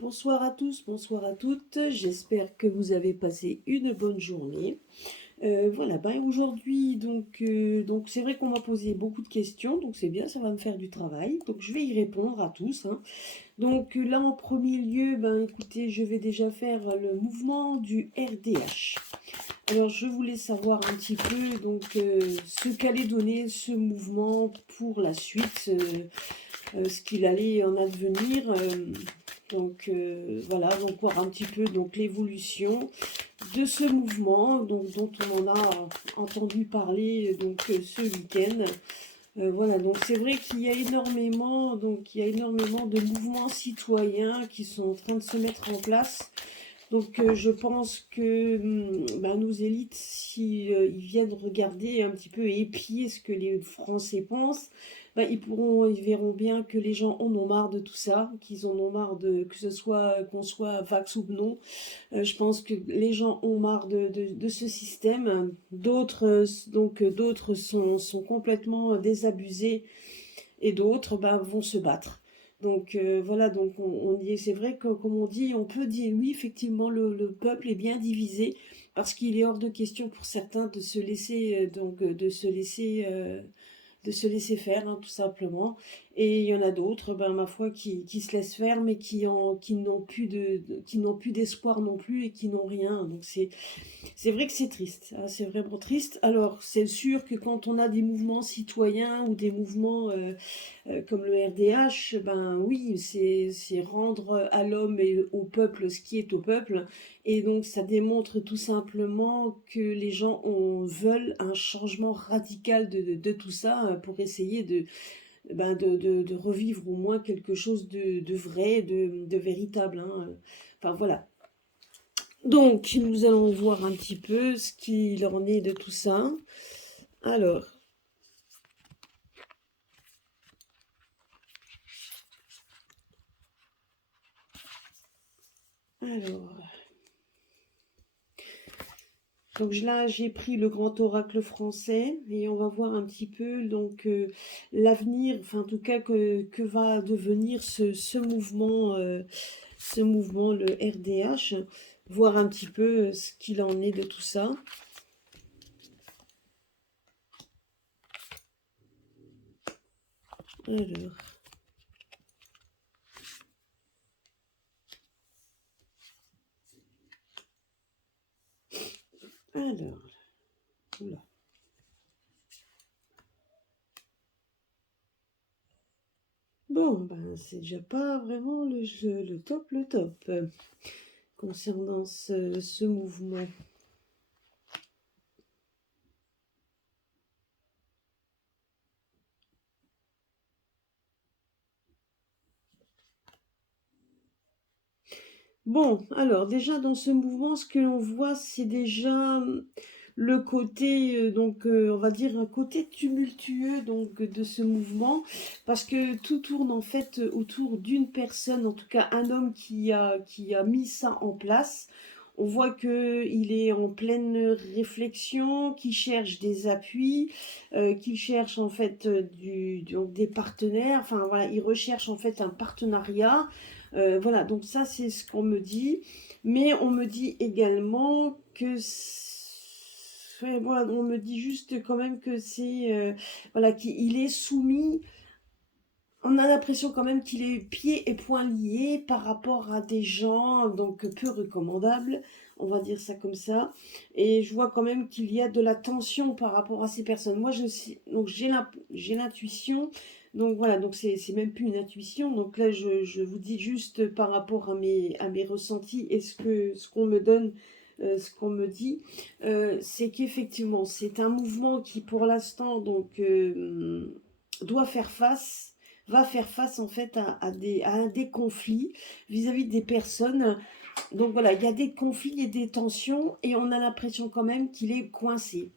Bonsoir à tous, bonsoir à toutes. J'espère que vous avez passé une bonne journée. Voilà, aujourd'hui, donc c'est vrai qu'on m'a posé beaucoup de questions, donc c'est bien, ça va me faire du travail. Donc je vais y répondre à tous, hein. Donc là, en premier lieu, écoutez, je vais déjà faire le mouvement du RDH. Alors je voulais savoir un petit peu ce qu'allait donner ce mouvement pour la suite, ce qu'il allait en advenir. Voilà, donc voir un petit peu l'évolution de ce mouvement dont on en a entendu parler ce week-end. Voilà, donc c'est vrai qu'il y a énormément, il y a énormément de mouvements citoyens qui sont en train de se mettre en place. Je pense que nos élites, si ils viennent regarder un petit peu et épier ce que les Français pensent, ils verront bien que les gens en ont marre de tout ça, qu'ils en ont marre de que ce soit qu'on soit vax ou non. Je pense que les gens ont marre de ce système. D'autres, d'autres sont complètement désabusés et d'autres vont se battre. Voilà, on y est. C'est vrai que, comme on dit, on peut dire oui, effectivement, le peuple est bien divisé parce qu'il est hors de question pour certains de se laisser, de se laisser faire, hein, tout simplement. Et il y en a d'autres, ma foi, qui se laissent faire, mais qui n'ont plus qui n'ont plus d'espoir non plus et qui n'ont rien. Donc c'est vrai que c'est triste, hein, c'est vraiment triste. Alors, c'est sûr que quand on a des mouvements citoyens ou des mouvements comme le RDH, ben oui, c'est rendre à l'homme et au peuple ce qui est au peuple. Et donc, ça démontre tout simplement que les gens veulent un changement radical de tout ça pour essayer de revivre au moins quelque chose de vrai, de véritable, hein. Enfin, voilà. Donc, nous allons voir un petit peu ce qu'il en est de tout ça. Alors, alors, donc là, j'ai pris le grand oracle français et on va voir un petit peu l'avenir, enfin en tout cas que va devenir ce mouvement, le RDH, voir un petit peu ce qu'il en est de tout ça. Alors, alors, oula. Bon, c'est déjà pas vraiment le top, concernant ce mouvement. Bon, alors déjà dans ce mouvement, ce que l'on voit, c'est déjà le côté, on va dire un côté tumultueux de ce mouvement, parce que tout tourne en fait autour d'une personne, en tout cas un homme qui a mis ça en place. On voit qu'il est en pleine réflexion, qu'il cherche des appuis, qu'il cherche en fait donc des partenaires. Enfin voilà, il recherche en fait un partenariat. Voilà, donc ça c'est ce qu'on me dit. Mais on me dit également que ouais, voilà, on me dit juste quand même que c'est voilà, qu'il est soumis. On a l'impression quand même qu'il est pieds et poings liés par rapport à des gens peu recommandables, on va dire ça comme ça. Et je vois quand même qu'il y a de la tension par rapport à ces personnes. Moi, donc j'ai l'intuition. Donc voilà, donc c'est même plus une intuition. Donc là, je vous dis juste par rapport à mes ressentis et ce qu'on me donne, ce qu'on me dit, c'est qu'effectivement, c'est un mouvement qui pour l'instant doit faire face va faire face en fait à des conflits vis-à-vis des personnes. Donc voilà, il y a des conflits et des tensions et on a l'impression quand même qu'il est coincé.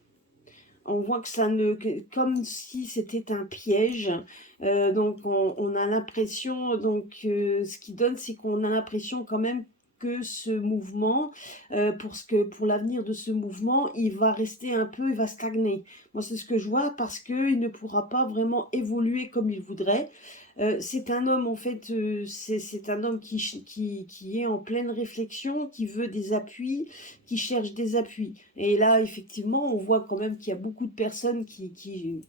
On voit que comme si c'était un piège. On a l'impression, ce qui donne, c'est qu'on a l'impression quand même que ce mouvement, pour l'avenir de ce mouvement, il va rester un peu, il va stagner. Moi, c'est ce que je vois parce qu'il ne pourra pas vraiment évoluer comme il voudrait. C'est un homme, en fait, c'est un homme qui est en pleine réflexion, qui veut des appuis, qui cherche des appuis. Et là, effectivement, on voit quand même qu'il y a beaucoup de personnes qui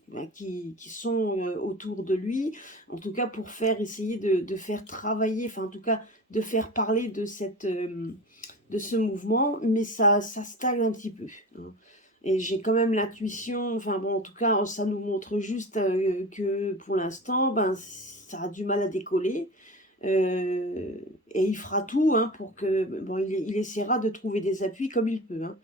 sont autour de lui, en tout cas pour faire essayer de faire travailler, enfin en tout cas de faire parler de ce mouvement, mais ça stagne un petit peu, hein. Et j'ai quand même l'intuition, enfin bon, en tout cas, ça nous montre juste que pour l'instant, ben, ça a du mal à décoller. Et il fera tout, hein, pour que, bon, il essaiera de trouver des appuis comme il peut, hein.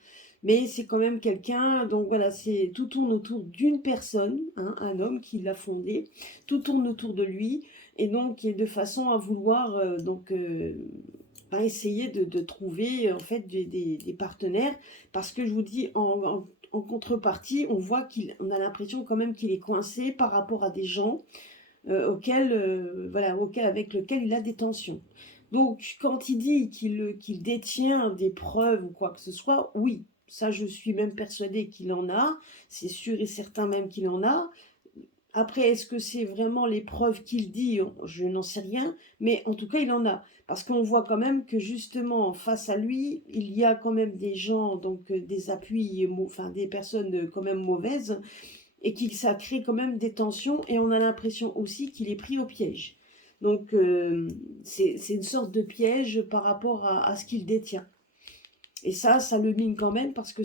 Mais c'est quand même quelqu'un, donc voilà, tout tourne autour d'une personne, hein, un homme qui l'a fondé, tout tourne autour de lui, et donc qui est de façon à vouloir à essayer de trouver en fait des partenaires, parce que je vous dis, en contrepartie, on voit on a l'impression quand même qu'il est coincé par rapport à des gens voilà, avec lesquels il a des tensions. Donc, quand il dit qu'il détient des preuves ou quoi que ce soit, oui, ça je suis même persuadée qu'il en a, c'est sûr et certain même qu'il en a. Après, est-ce que c'est vraiment les preuves qu'il dit? Je n'en sais rien, mais en tout cas, il en a. Parce qu'on voit quand même que justement, face à lui, il y a quand même des gens, donc des appuis, enfin des personnes quand même mauvaises, et qui ça crée quand même des tensions, et on a l'impression aussi qu'il est pris au piège. Donc, c'est une sorte de piège par rapport à ce qu'il détient. Et ça le mine quand même, parce que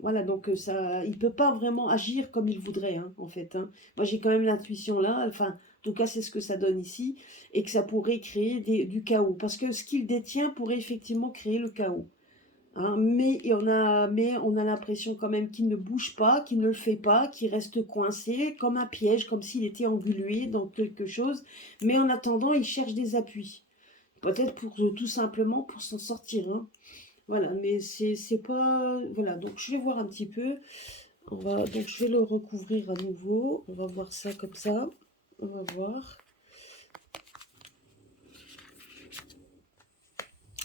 voilà, donc ça, il peut pas vraiment agir comme il voudrait, hein, en fait, hein. Moi, j'ai quand même l'intuition là, enfin, en tout cas, c'est ce que ça donne ici, et que ça pourrait créer du chaos, parce que ce qu'il détient pourrait effectivement créer le chaos, hein. Mais on a l'impression quand même qu'il ne bouge pas, qu'il ne le fait pas, qu'il reste coincé, comme un piège, comme s'il était englué dans quelque chose, mais en attendant, il cherche des appuis. Peut-être pour tout simplement pour s'en sortir, hein. Voilà, mais c'est pas... Voilà, donc je vais voir un petit peu. Donc je vais le recouvrir à nouveau. On va voir ça comme ça. On va voir.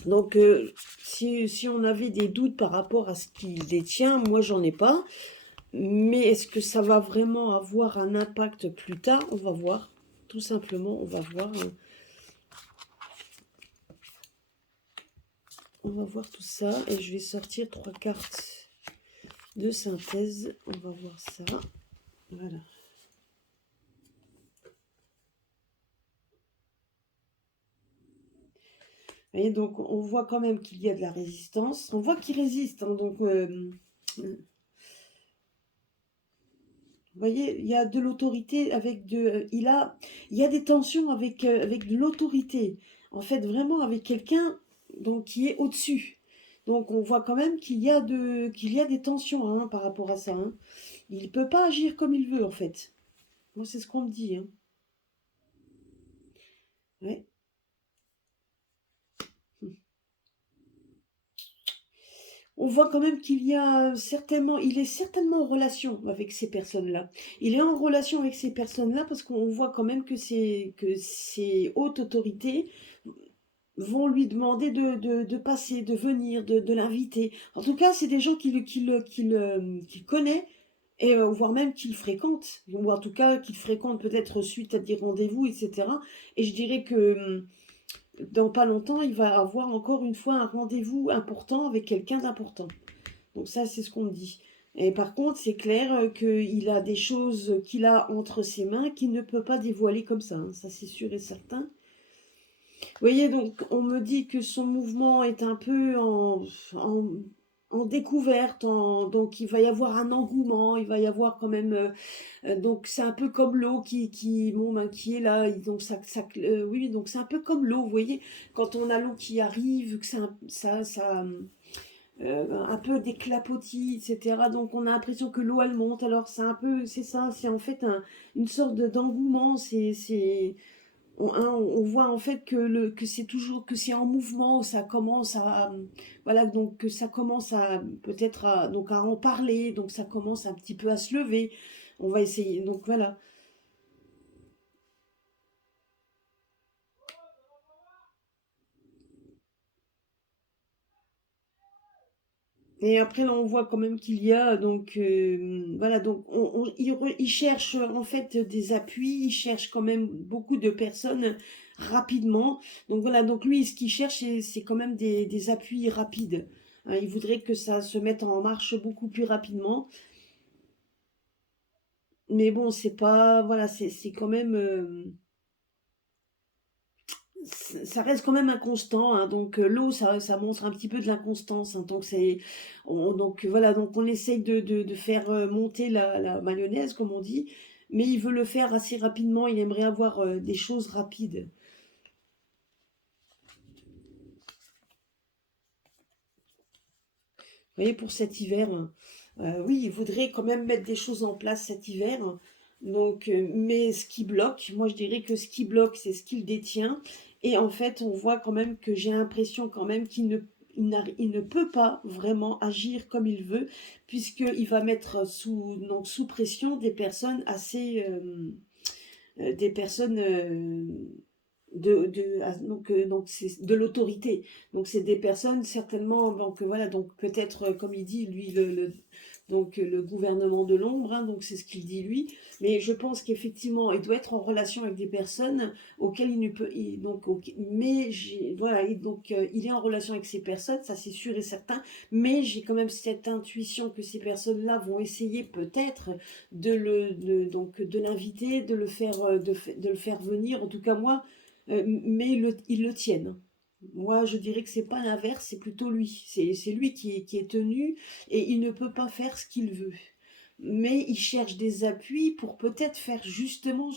Donc, si on avait des doutes par rapport à ce qu'il détient, moi j'en ai pas. Mais est-ce que ça va vraiment avoir un impact plus tard? On va voir. Tout simplement, on va voir, hein. On va voir tout ça. Et je vais sortir 3 cartes de synthèse. On va voir ça. Voilà. Et donc, on voit quand même qu'il y a de la résistance. On voit qu'il résiste, hein, donc, vous voyez, il y a de l'autorité avec il y a des tensions avec de l'autorité. En fait, vraiment avec quelqu'un donc qui est au-dessus. Donc, on voit quand même qu'il y a des tensions, hein, par rapport à ça, hein. Il ne peut pas agir comme il veut, en fait. Moi, c'est ce qu'on me dit, hein. Ouais. On voit quand même qu'il y a certainement, il est certainement en relation avec ces personnes-là. Il est en relation avec ces personnes-là parce qu'on voit quand même que ces hautes autorités vont lui demander de passer, de venir, de l'inviter. En tout cas, c'est des gens qu'il connaît, et voire même qu'il fréquente, ou en tout cas qu'il fréquente peut-être suite à des rendez-vous, etc. Et je dirais que dans pas longtemps, il va avoir encore une fois un rendez-vous important avec quelqu'un d'important. Donc ça, c'est ce qu'on me dit. Et par contre, c'est clair qu'il a des choses qu'il a entre ses mains qu'il ne peut pas dévoiler comme ça, hein. Ça, c'est sûr et certain. Vous voyez, donc on me dit que son mouvement est un peu en, en découverte, donc il va y avoir un engouement, il va y avoir quand même... donc c'est un peu comme l'eau bon, ben, qui est là, donc oui, donc c'est un peu comme l'eau, vous voyez, quand on a l'eau qui arrive, que un peu des clapotis, etc. Donc on a l'impression que l'eau elle monte. Alors c'est ça, c'est en fait une sorte d'engouement. On voit en fait que c'est toujours que c'est en mouvement. Ça commence à voilà, donc que ça commence à peut-être donc à en parler. Donc ça commence un petit peu à se lever. On va essayer. Donc voilà. Et après, là, on voit quand même qu'il y a, donc, voilà, donc, il cherche en fait des appuis, il cherche quand même beaucoup de personnes rapidement. Donc, voilà, donc lui, ce qu'il cherche, c'est quand même des appuis rapides. Hein, il voudrait que ça se mette en marche beaucoup plus rapidement. Mais bon, c'est pas, voilà, c'est quand même, ça reste quand même inconstant, hein, donc l'eau, ça montre un petit peu de l'inconstance, hein, donc donc voilà, donc on essaye de faire monter la mayonnaise, comme on dit, mais il veut le faire assez rapidement, il aimerait avoir des choses rapides. Vous voyez, pour cet hiver, oui, il voudrait quand même mettre des choses en place cet hiver, donc, mais ce qui bloque, moi je dirais que ce qui bloque, c'est ce qu'il détient, et en fait, on voit quand même que j'ai l'impression quand même il ne peut pas vraiment agir comme il veut, puisqu'il va mettre donc, sous pression des personnes assez, des personnes donc c'est de l'autorité. Donc c'est des personnes certainement, donc voilà, donc peut-être comme il dit lui donc le gouvernement de l'ombre, hein, donc c'est ce qu'il dit lui. Mais je pense qu'effectivement il doit être en relation avec des personnes auxquelles il ne peut, donc mais voilà, donc il est en relation avec ces personnes, ça c'est sûr et certain. Mais j'ai quand même cette intuition que ces personnes-là vont essayer peut-être donc de l'inviter, de le faire, de le faire venir. En tout cas moi. Mais ils le tiennent. Moi, je dirais que c'est pas l'inverse, c'est plutôt lui. C'est lui qui est tenu et il ne peut pas faire ce qu'il veut. Mais il cherche des appuis pour peut-être faire justement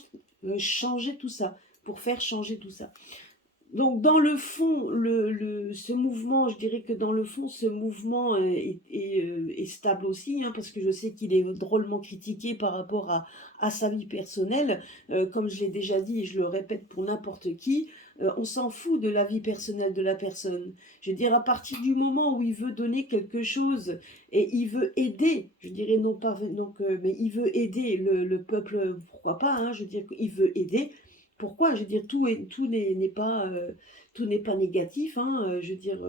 changer tout ça, pour faire changer tout ça. Donc dans le fond, ce mouvement, je dirais que dans le fond, ce mouvement est stable aussi, hein, parce que je sais qu'il est drôlement critiqué par rapport à sa vie personnelle. Comme je l'ai déjà dit et je le répète pour n'importe qui, on s'en fout de la vie personnelle de la personne. Je veux dire, à partir du moment où il veut donner quelque chose et il veut aider, je dirais non pas, donc, mais il veut aider le peuple, pourquoi pas, hein, je veux dire qu'il veut aider. Pourquoi? Je veux dire, tout n'est pas négatif, hein, je veux dire,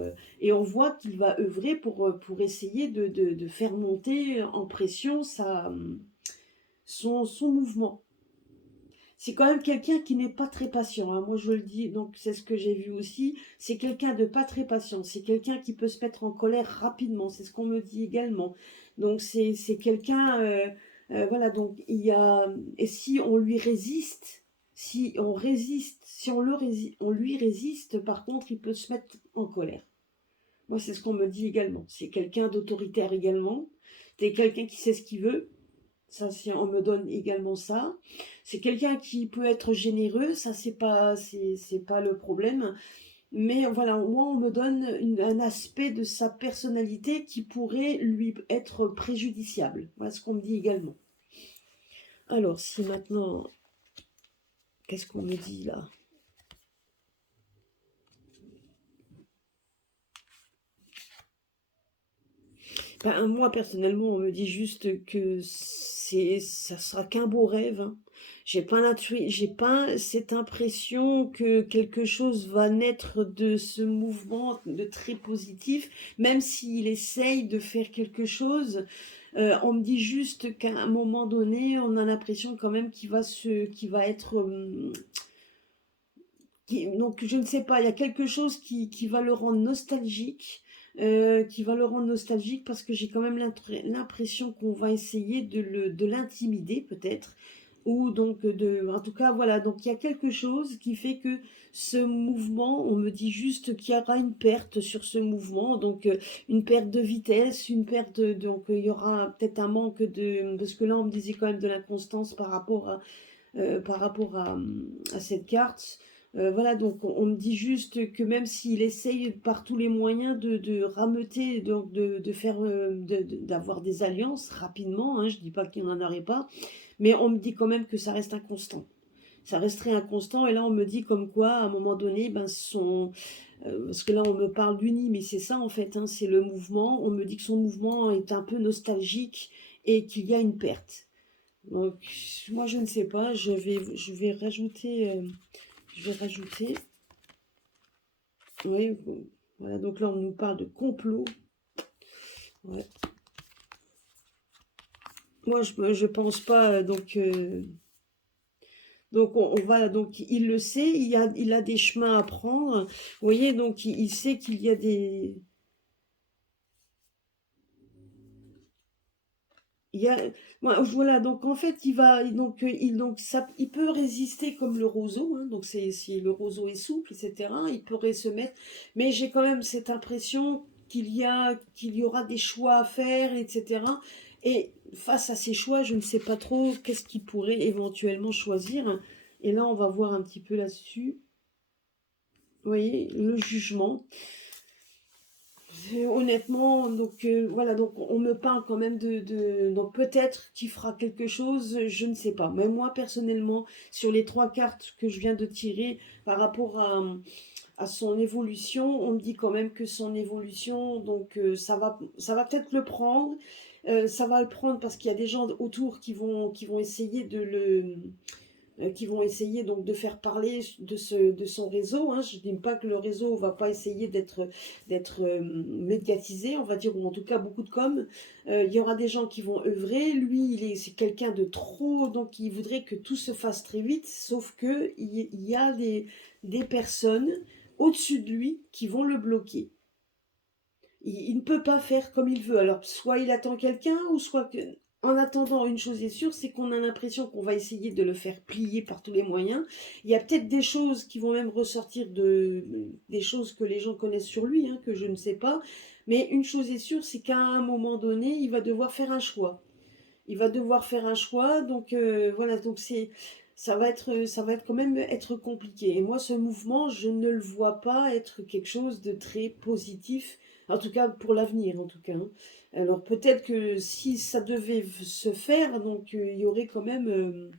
et on voit qu'il va œuvrer pour essayer de faire monter en pression son mouvement. C'est quand même quelqu'un qui n'est pas très patient, hein. Moi, je le dis, donc c'est ce que j'ai vu aussi. C'est quelqu'un de pas très patient. C'est quelqu'un qui peut se mettre en colère rapidement. C'est ce qu'on me dit également. Donc c'est quelqu'un, voilà. Donc il y a, et si on lui résiste, si on résiste, si on on lui résiste, par contre, il peut se mettre en colère. Moi, c'est ce qu'on me dit également. C'est quelqu'un d'autoritaire également. C'est quelqu'un qui sait ce qu'il veut. Ça, on me donne également ça. C'est quelqu'un qui peut être généreux, ça c'est pas le problème. Mais voilà, moi on me donne un aspect de sa personnalité qui pourrait lui être préjudiciable. Voilà ce qu'on me dit également. Alors, si maintenant, qu'est-ce qu'on me dit là? Ben, moi personnellement, on me dit juste que ça sera qu'un beau rêve, hein. J'ai pas cette impression que quelque chose va naître de ce mouvement de très positif, même s'il essaye de faire quelque chose. On me dit juste qu'à un moment donné, on a l'impression quand même qu'il va être, donc je ne sais pas, il y a quelque chose qui va le rendre nostalgique, parce que j'ai quand même l'impression qu'on va essayer de l'intimider peut-être, ou donc en tout cas voilà, donc il y a quelque chose qui fait que ce mouvement, on me dit juste qu'il y aura une perte sur ce mouvement, donc une perte de vitesse, donc il y aura peut-être un manque parce que là on me disait quand même de l'inconstance par rapport à cette carte. Voilà, donc on me dit juste que même s'il essaye par tous les moyens de rameuter, donc de faire, d'avoir des alliances rapidement, hein, je dis pas qu'il n'en aurait pas, mais on me dit quand même que ça reste inconstant. Ça resterait inconstant, et là on me dit comme quoi, à un moment donné, ben parce que là on me parle d'Uni, mais c'est ça en fait, hein, c'est le mouvement. On me dit que son mouvement est un peu nostalgique et qu'il y a une perte. Donc, moi, je ne sais pas. Je vais rajouter. Je vais rajouter. Oui, bon, voilà. Donc là, on nous parle de complot. Ouais. Moi, je pense pas, donc on va, donc il le sait, il a des chemins à prendre. Vous voyez, donc il sait qu'il y a des, il y a, voilà, donc en fait, donc ça, il peut résister comme le roseau, hein, donc c'est, si le roseau est souple, etc., il pourrait se mettre, mais j'ai quand même cette impression qu'il y aura des choix à faire, etc. Et face à ces choix, je ne sais pas trop qu'est-ce qu'il pourrait éventuellement choisir. Et là, on va voir un petit peu là-dessus. Vous voyez, le jugement. Honnêtement, voilà, donc on me parle quand même donc peut-être qu'il fera quelque chose, je ne sais pas. Mais moi personnellement, sur les trois cartes que je viens de tirer par rapport à son évolution, on me dit quand même que son évolution, donc ça va peut-être le prendre, ça va le prendre parce qu'il y a des gens autour qui vont essayer qui vont essayer donc de faire parler de son réseau, hein. Je ne dis pas que le réseau va pas essayer d'être médiatisé, on va dire, ou en tout cas beaucoup de com. Il y aura des gens qui vont œuvrer. Lui, c'est quelqu'un de trop, donc il voudrait que tout se fasse très vite, sauf que il y a des personnes au-dessus de lui qui vont le bloquer. Il ne peut pas faire comme il veut. Alors, soit il attend quelqu'un, ou soit que, en attendant, une chose est sûre, c'est qu'on a l'impression qu'on va essayer de le faire plier par tous les moyens. Il y a peut-être des choses qui vont même ressortir des choses que les gens connaissent sur lui, hein, que je ne sais pas. Mais une chose est sûre, c'est qu'à un moment donné, il va devoir faire un choix. Il va devoir faire un choix, donc voilà, donc ça va être quand même être compliqué. Et moi, ce mouvement, je ne le vois pas être quelque chose de très positif, en tout cas pour l'avenir, en tout cas, hein. Alors peut-être que si ça devait se faire, donc il y aurait quand même,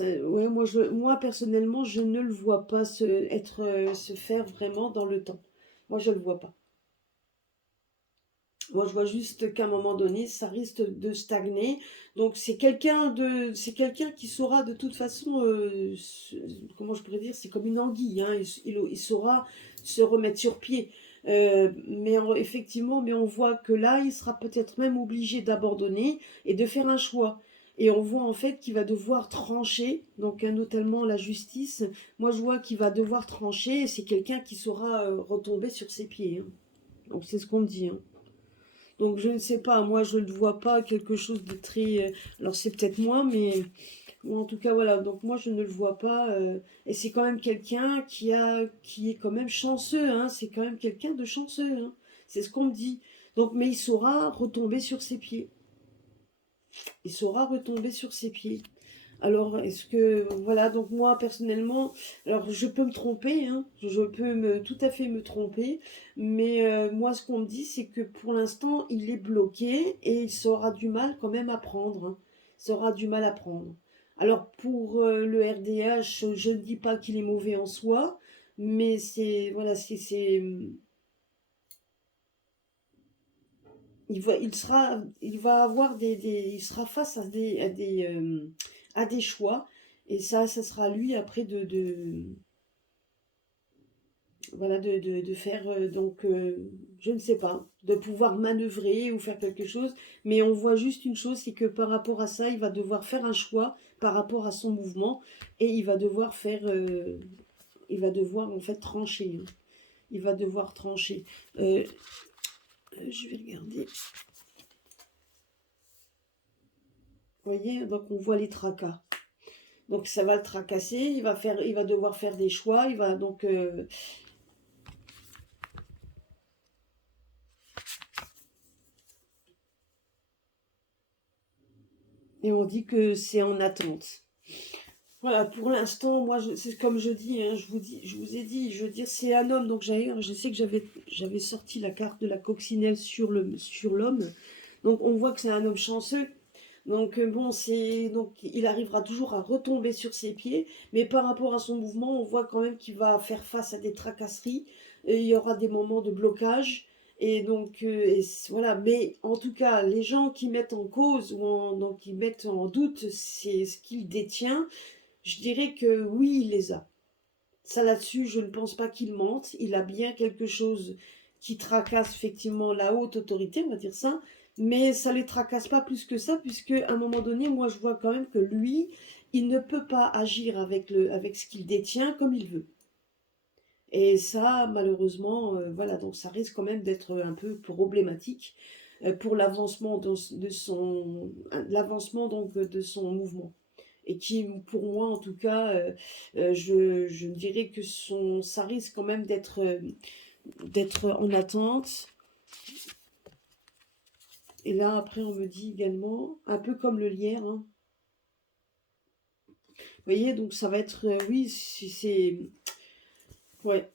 ouais, moi personnellement, je ne le vois pas se faire vraiment dans le temps. Moi, je le vois pas. Moi, je vois juste qu'à un moment donné, ça risque de stagner. Donc, c'est quelqu'un qui saura de toute façon, comment je pourrais dire, c'est comme une anguille, hein, il saura se remettre sur pied. Effectivement, mais on voit que là, il sera peut-être même obligé d'abandonner et de faire un choix. Et on voit en fait qu'il va devoir trancher, donc hein, notamment la justice. Moi, je vois qu'il va devoir trancher et c'est quelqu'un qui saura retomber sur ses pieds, hein. Donc, c'est ce qu'on me dit, hein. Donc je ne sais pas, moi je ne vois pas quelque chose de très... alors c'est peut-être moi, mais ou en tout cas voilà, donc moi je ne le vois pas. Et c'est quand même quelqu'un qui est quand même chanceux, hein, c'est quand même quelqu'un de chanceux, hein. C'est ce qu'on me dit. Donc, mais il saura retomber sur ses pieds. Il saura retomber sur ses pieds. Alors, est-ce que, voilà, donc moi personnellement, alors je peux me tromper, hein, je peux tout à fait me tromper, mais moi ce qu'on me dit, c'est que pour l'instant, il est bloqué et il aura du mal quand même à prendre, hein. Il aura du mal à prendre. Alors pour le RDH, je ne dis pas qu'il est mauvais en soi, mais voilà, il va avoir il sera face à des choix, et ça sera à lui après voilà, de faire, je ne sais pas, de pouvoir manœuvrer ou faire quelque chose, mais on voit juste une chose, c'est que par rapport à ça, il va devoir faire un choix par rapport à son mouvement, et il va devoir en fait trancher, hein. Il va devoir trancher. Euh, je vais regarder. Vous voyez, donc on voit les tracas. Donc ça va le tracasser, il va devoir faire des choix, il va donc et on dit que c'est en attente. Voilà, pour l'instant, c'est comme je dis, hein, je vous ai dit, je veux dire, c'est un homme. Donc je sais que j'avais sorti la carte de la coccinelle sur l'homme. Donc on voit que c'est un homme chanceux. Donc bon, donc il arrivera toujours à retomber sur ses pieds, mais par rapport à son mouvement, on voit quand même qu'il va faire face à des tracasseries, et il y aura des moments de blocage, et donc voilà. Mais en tout cas, les gens qui mettent en cause donc qui mettent en doute c'est ce qu'il détient, je dirais que oui, il les a. Ça là-dessus, je ne pense pas qu'il mente. Il a bien quelque chose qui tracassent effectivement la haute autorité, on va dire ça, mais ça ne les tracasse pas plus que ça, puisque à un moment donné, moi je vois quand même que lui, il ne peut pas agir avec ce qu'il détient comme il veut. Et ça, malheureusement, voilà, donc ça risque quand même d'être un peu problématique pour l'avancement l'avancement donc de son mouvement. Et qui, pour moi, en tout cas, je dirais que ça risque quand même d'être en attente. Et là, après, on me dit également, un peu comme le lierre, hein. Vous voyez, donc ça va être, oui, ouais.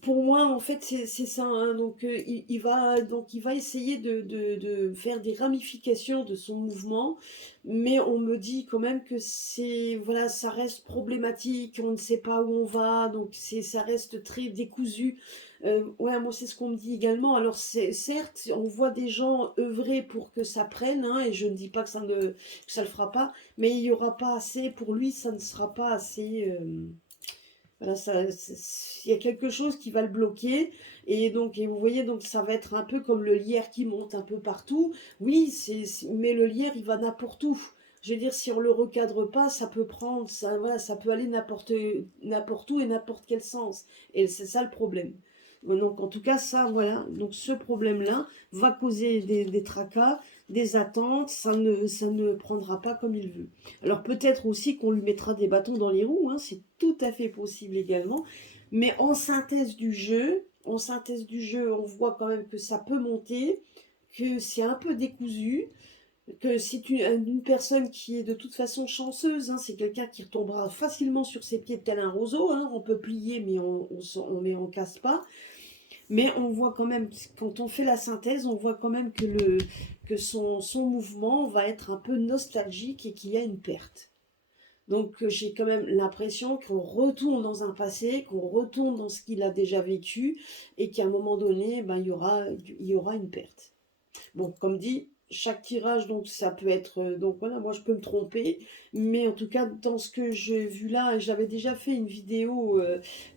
Pour moi, en fait, c'est ça, hein. Donc, il va essayer de faire des ramifications de son mouvement, mais on me dit quand même que voilà, ça reste problématique, on ne sait pas où on va, donc ça reste très décousu. Ouais, moi, c'est ce qu'on me dit également. Alors, certes, on voit des gens œuvrer pour que ça prenne, hein, et je ne dis pas que ça le fera pas, mais il y aura pas assez, pour lui, ça ne sera pas assez. Voilà, il y a quelque chose qui va le bloquer. Et vous voyez, donc ça va être un peu comme le lierre qui monte un peu partout. Oui, mais le lierre, il va n'importe où. Je veux dire, si on le recadre pas, ça peut prendre, ça, voilà, ça peut aller n'importe où et n'importe quel sens. Et c'est ça le problème. Donc, en tout cas, ça, voilà. Donc, ce problème-là va causer des tracas, des attentes. Ça ne prendra pas comme il veut. Alors peut-être aussi qu'on lui mettra des bâtons dans les roues, hein, c'est tout à fait possible également. Mais en synthèse du jeu, on voit quand même que ça peut monter, que c'est un peu décousu, que c'est une personne qui est de toute façon chanceuse, hein, c'est quelqu'un qui retombera facilement sur ses pieds tel un roseau, hein, on peut plier mais on casse pas. Mais on voit quand même, quand on fait la synthèse, on voit quand même que son mouvement va être un peu nostalgique et qu'il y a une perte. Donc j'ai quand même l'impression qu'on retourne dans un passé, qu'on retourne dans ce qu'il a déjà vécu et qu'à un moment donné, ben, il y aura une perte. Bon, comme dit, chaque tirage, donc ça peut être, donc voilà, moi je peux me tromper, mais en tout cas dans ce que j'ai vu là, j'avais déjà fait une vidéo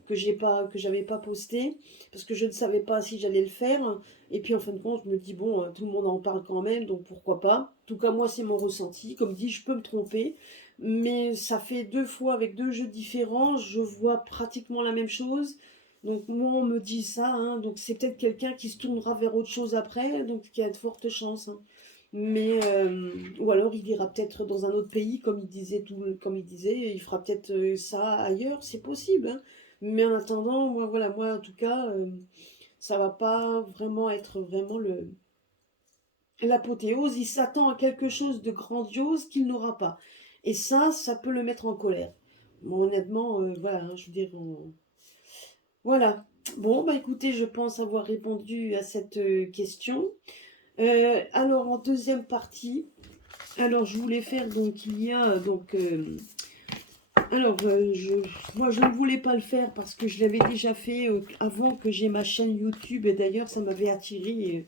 que j'avais pas postée parce que je ne savais pas si j'allais le faire. Et puis en fin de compte, je me dis bon, tout le monde en parle quand même, donc pourquoi pas. En tout cas, moi c'est mon ressenti. Comme dit, je peux me tromper, mais ça fait 2 fois avec 2 jeux différents, je vois pratiquement la même chose. Donc moi on me dit ça, hein, donc c'est peut-être quelqu'un qui se tournera vers autre chose après, donc qui a de fortes chances, hein. Mais ou alors il ira peut-être dans un autre pays comme il disait, il fera peut-être ça ailleurs, c'est possible, hein. Mais en attendant, moi en tout cas, ça va pas vraiment être vraiment l'apothéose. Il s'attend à quelque chose de grandiose qu'il n'aura pas, et ça peut le mettre en colère. Bon, honnêtement, voilà, hein, je veux dire. Voilà. Bon, bah écoutez, je pense avoir répondu à cette question. Alors, en deuxième partie, alors je voulais faire, donc il y a, donc, alors, moi je ne voulais pas le faire parce que je l'avais déjà fait avant que j'ai ma chaîne YouTube, et d'ailleurs ça m'avait attiré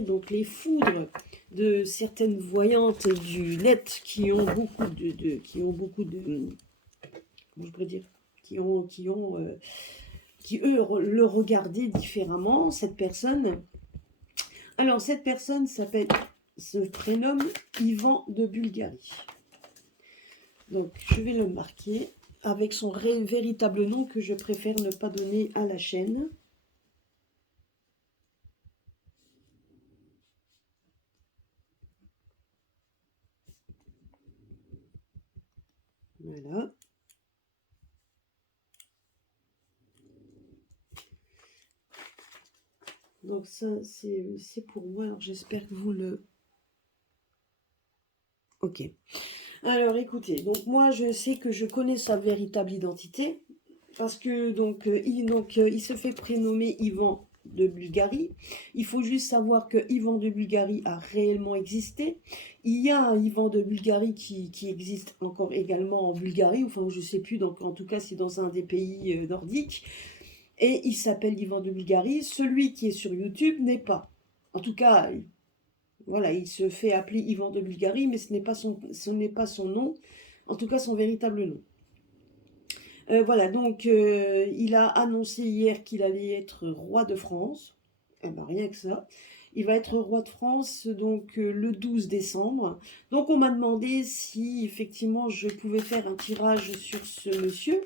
donc les foudres de certaines voyantes du net qui ont beaucoup comment je pourrais dire, qui eux le regardaient différemment, cette personne. Alors, cette personne se prénomme Ivan de Bulgarie. Donc, je vais le marquer avec son véritable nom que je préfère ne pas donner à la chaîne. Voilà. Donc ça, c'est pour moi. Alors, j'espère que vous le... Ok. Alors, écoutez. Donc, moi, je sais que je connais sa véritable identité. Parce que, il se fait prénommer Ivan de Bulgarie. Il faut juste savoir que Ivan de Bulgarie a réellement existé. Il y a un Ivan de Bulgarie qui existe encore également en Bulgarie. Enfin, je ne sais plus. Donc, en tout cas, c'est dans un des pays nordiques. Et il s'appelle Ivan de Bulgarie. Celui qui est sur YouTube n'est pas. En tout cas, voilà, il se fait appeler Ivan de Bulgarie, mais ce n'est pas son nom. En tout cas, son véritable nom. Voilà, donc il a annoncé hier qu'il allait être roi de France. Eh ben, rien que ça. Il va être roi de France donc le 12 décembre. Donc on m'a demandé si effectivement je pouvais faire un tirage sur ce monsieur.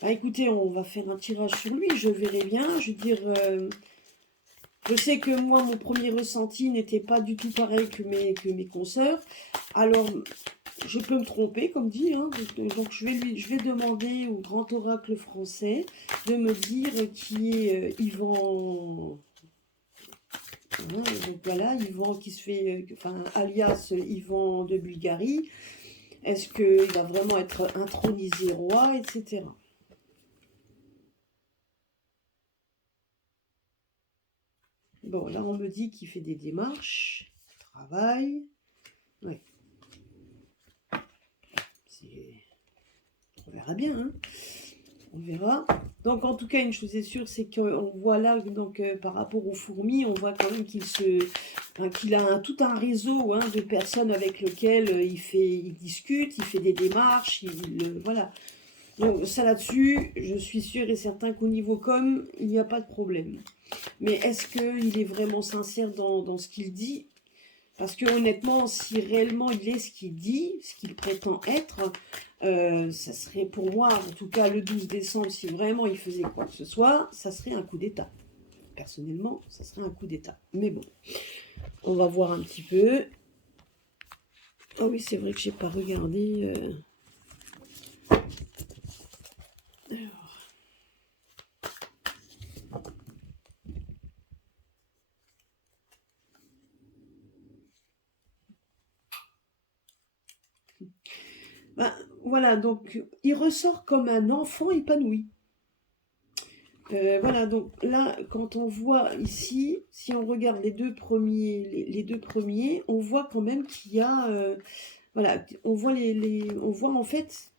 Bah écoutez, on va faire un tirage sur lui, je verrai bien. Je veux dire, je sais que moi, mon premier ressenti n'était pas du tout pareil que mes consoeurs. Alors, je peux me tromper, comme dit, hein, donc je vais demander au grand oracle français de me dire qui est Yvan. Hein, donc voilà, Yvan qui se fait, enfin, alias Yvan de Bulgarie. Est-ce qu'il va vraiment être intronisé roi, etc. Bon, là, on me dit qu'il fait des démarches, travail. Ouais, on verra bien, hein. On verra. Donc, en tout cas, une chose est sûre, c'est qu'on voit là, donc, par rapport aux fourmis, on voit quand même qu'il a tout un réseau, hein, de personnes avec lesquelles il discute, il fait des démarches, voilà. Donc, ça là-dessus, je suis sûre et certain qu'au niveau com, il n'y a pas de problème. Mais est-ce qu'il est vraiment sincère dans ce qu'il dit? Parce que honnêtement, si réellement il est ce qu'il dit, ce qu'il prétend être, ça serait pour moi, en tout cas le 12 décembre, si vraiment il faisait quoi que ce soit, ça serait un coup d'État. Personnellement, ça serait un coup d'État. Mais bon, on va voir un petit peu. Ah oui, c'est vrai que j'ai pas regardé. Alors. Ben, voilà, donc il ressort comme un enfant épanoui. Voilà, donc là, quand on voit ici, si on regarde les deux premiers, on voit quand même qu'il y a, voilà, on voit on voit en fait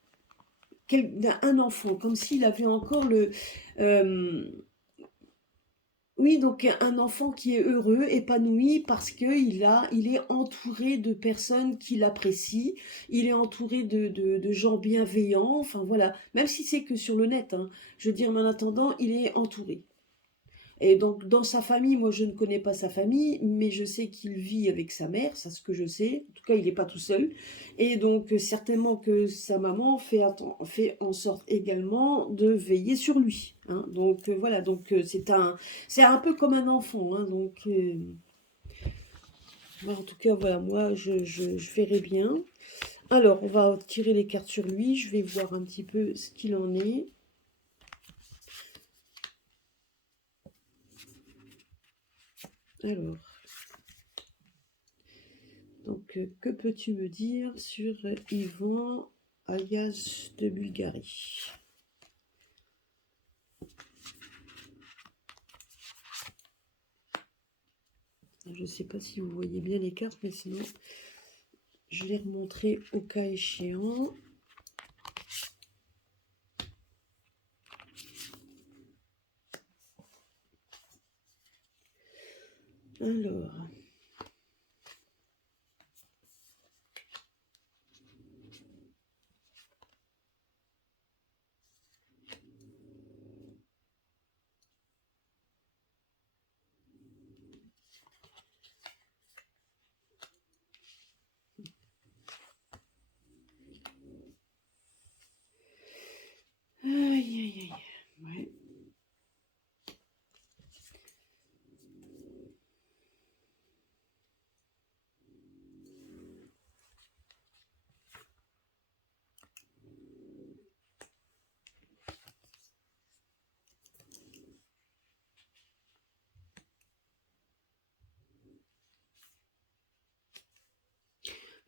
un enfant, comme s'il avait encore euh, oui, donc un enfant qui est heureux, épanoui, parce il est entouré de personnes qui l'apprécient, il est entouré de gens bienveillants, enfin voilà, même si c'est que sur le net, hein, je veux dire, mais en attendant, il est entouré. Et donc, dans sa famille, moi, je ne connais pas sa famille, mais je sais qu'il vit avec sa mère, c'est ce que je sais. En tout cas, il n'est pas tout seul. Et donc, certainement que sa maman fait en sorte également de veiller sur lui, hein. Donc, voilà, donc c'est un peu comme un enfant, hein. Donc, en tout cas, voilà, moi, je verrai bien. Alors, on va tirer les cartes sur lui. Je vais voir un petit peu ce qu'il en est. Alors. Donc, que peux-tu me dire sur Yvan, alias de Bulgarie? Je ne sais pas si vous voyez bien les cartes, mais sinon, je les remontrer au cas échéant. Alors... Aïe, aïe, aïe. Ouais.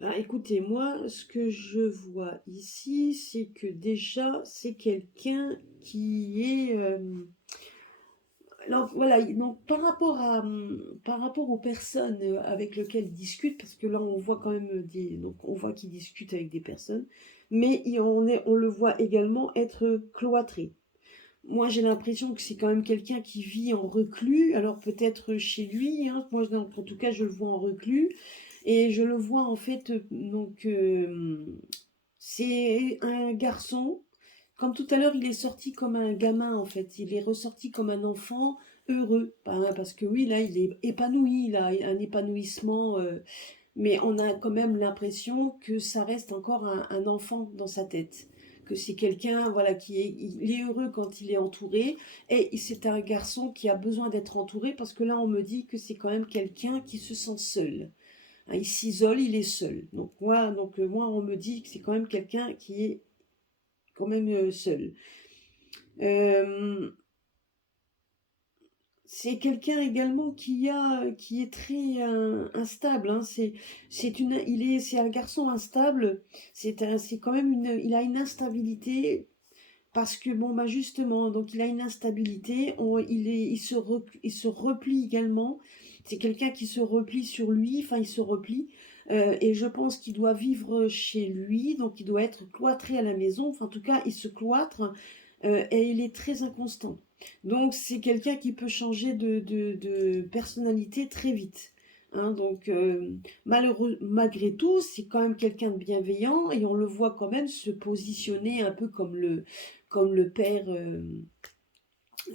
Ah, écoutez, moi, ce que je vois ici, c'est que déjà, c'est quelqu'un qui est... alors voilà, donc par rapport aux personnes avec lesquelles il discute, parce que là on voit quand même donc on voit qu'il discute avec des personnes, mais on le voit également être cloîtré. Moi j'ai l'impression que c'est quand même quelqu'un qui vit en reclus, alors peut-être chez lui, hein, moi en tout cas je le vois en reclus, et je le vois en fait, donc c'est un garçon comme tout à l'heure, il est sorti comme un gamin, en fait. Il est ressorti comme un enfant heureux. Parce que oui, là, il est épanoui, il a un épanouissement, mais on a quand même l'impression que ça reste encore un enfant dans sa tête. Que c'est quelqu'un, voilà, il est heureux quand il est entouré, et c'est un garçon qui a besoin d'être entouré, parce que là, on me dit que c'est quand même quelqu'un qui se sent seul. Hein, il s'isole, il est seul. Donc moi, on me dit que c'est quand même quelqu'un qui est quand même seul. Euh, c'est quelqu'un également qui est très instable. Hein. C'est un garçon instable. C'est quand même il a une instabilité parce que bon bah justement, donc il a une instabilité. Il se replie également. C'est quelqu'un qui se replie sur lui. Enfin, il se replie. Et je pense qu'il doit vivre chez lui, donc il doit être cloîtré à la maison. Enfin, en tout cas, il se cloître et il est très inconstant. Donc, c'est quelqu'un qui peut changer de personnalité très vite. Hein, donc, malgré tout, c'est quand même quelqu'un de bienveillant et on le voit quand même se positionner un peu comme le père.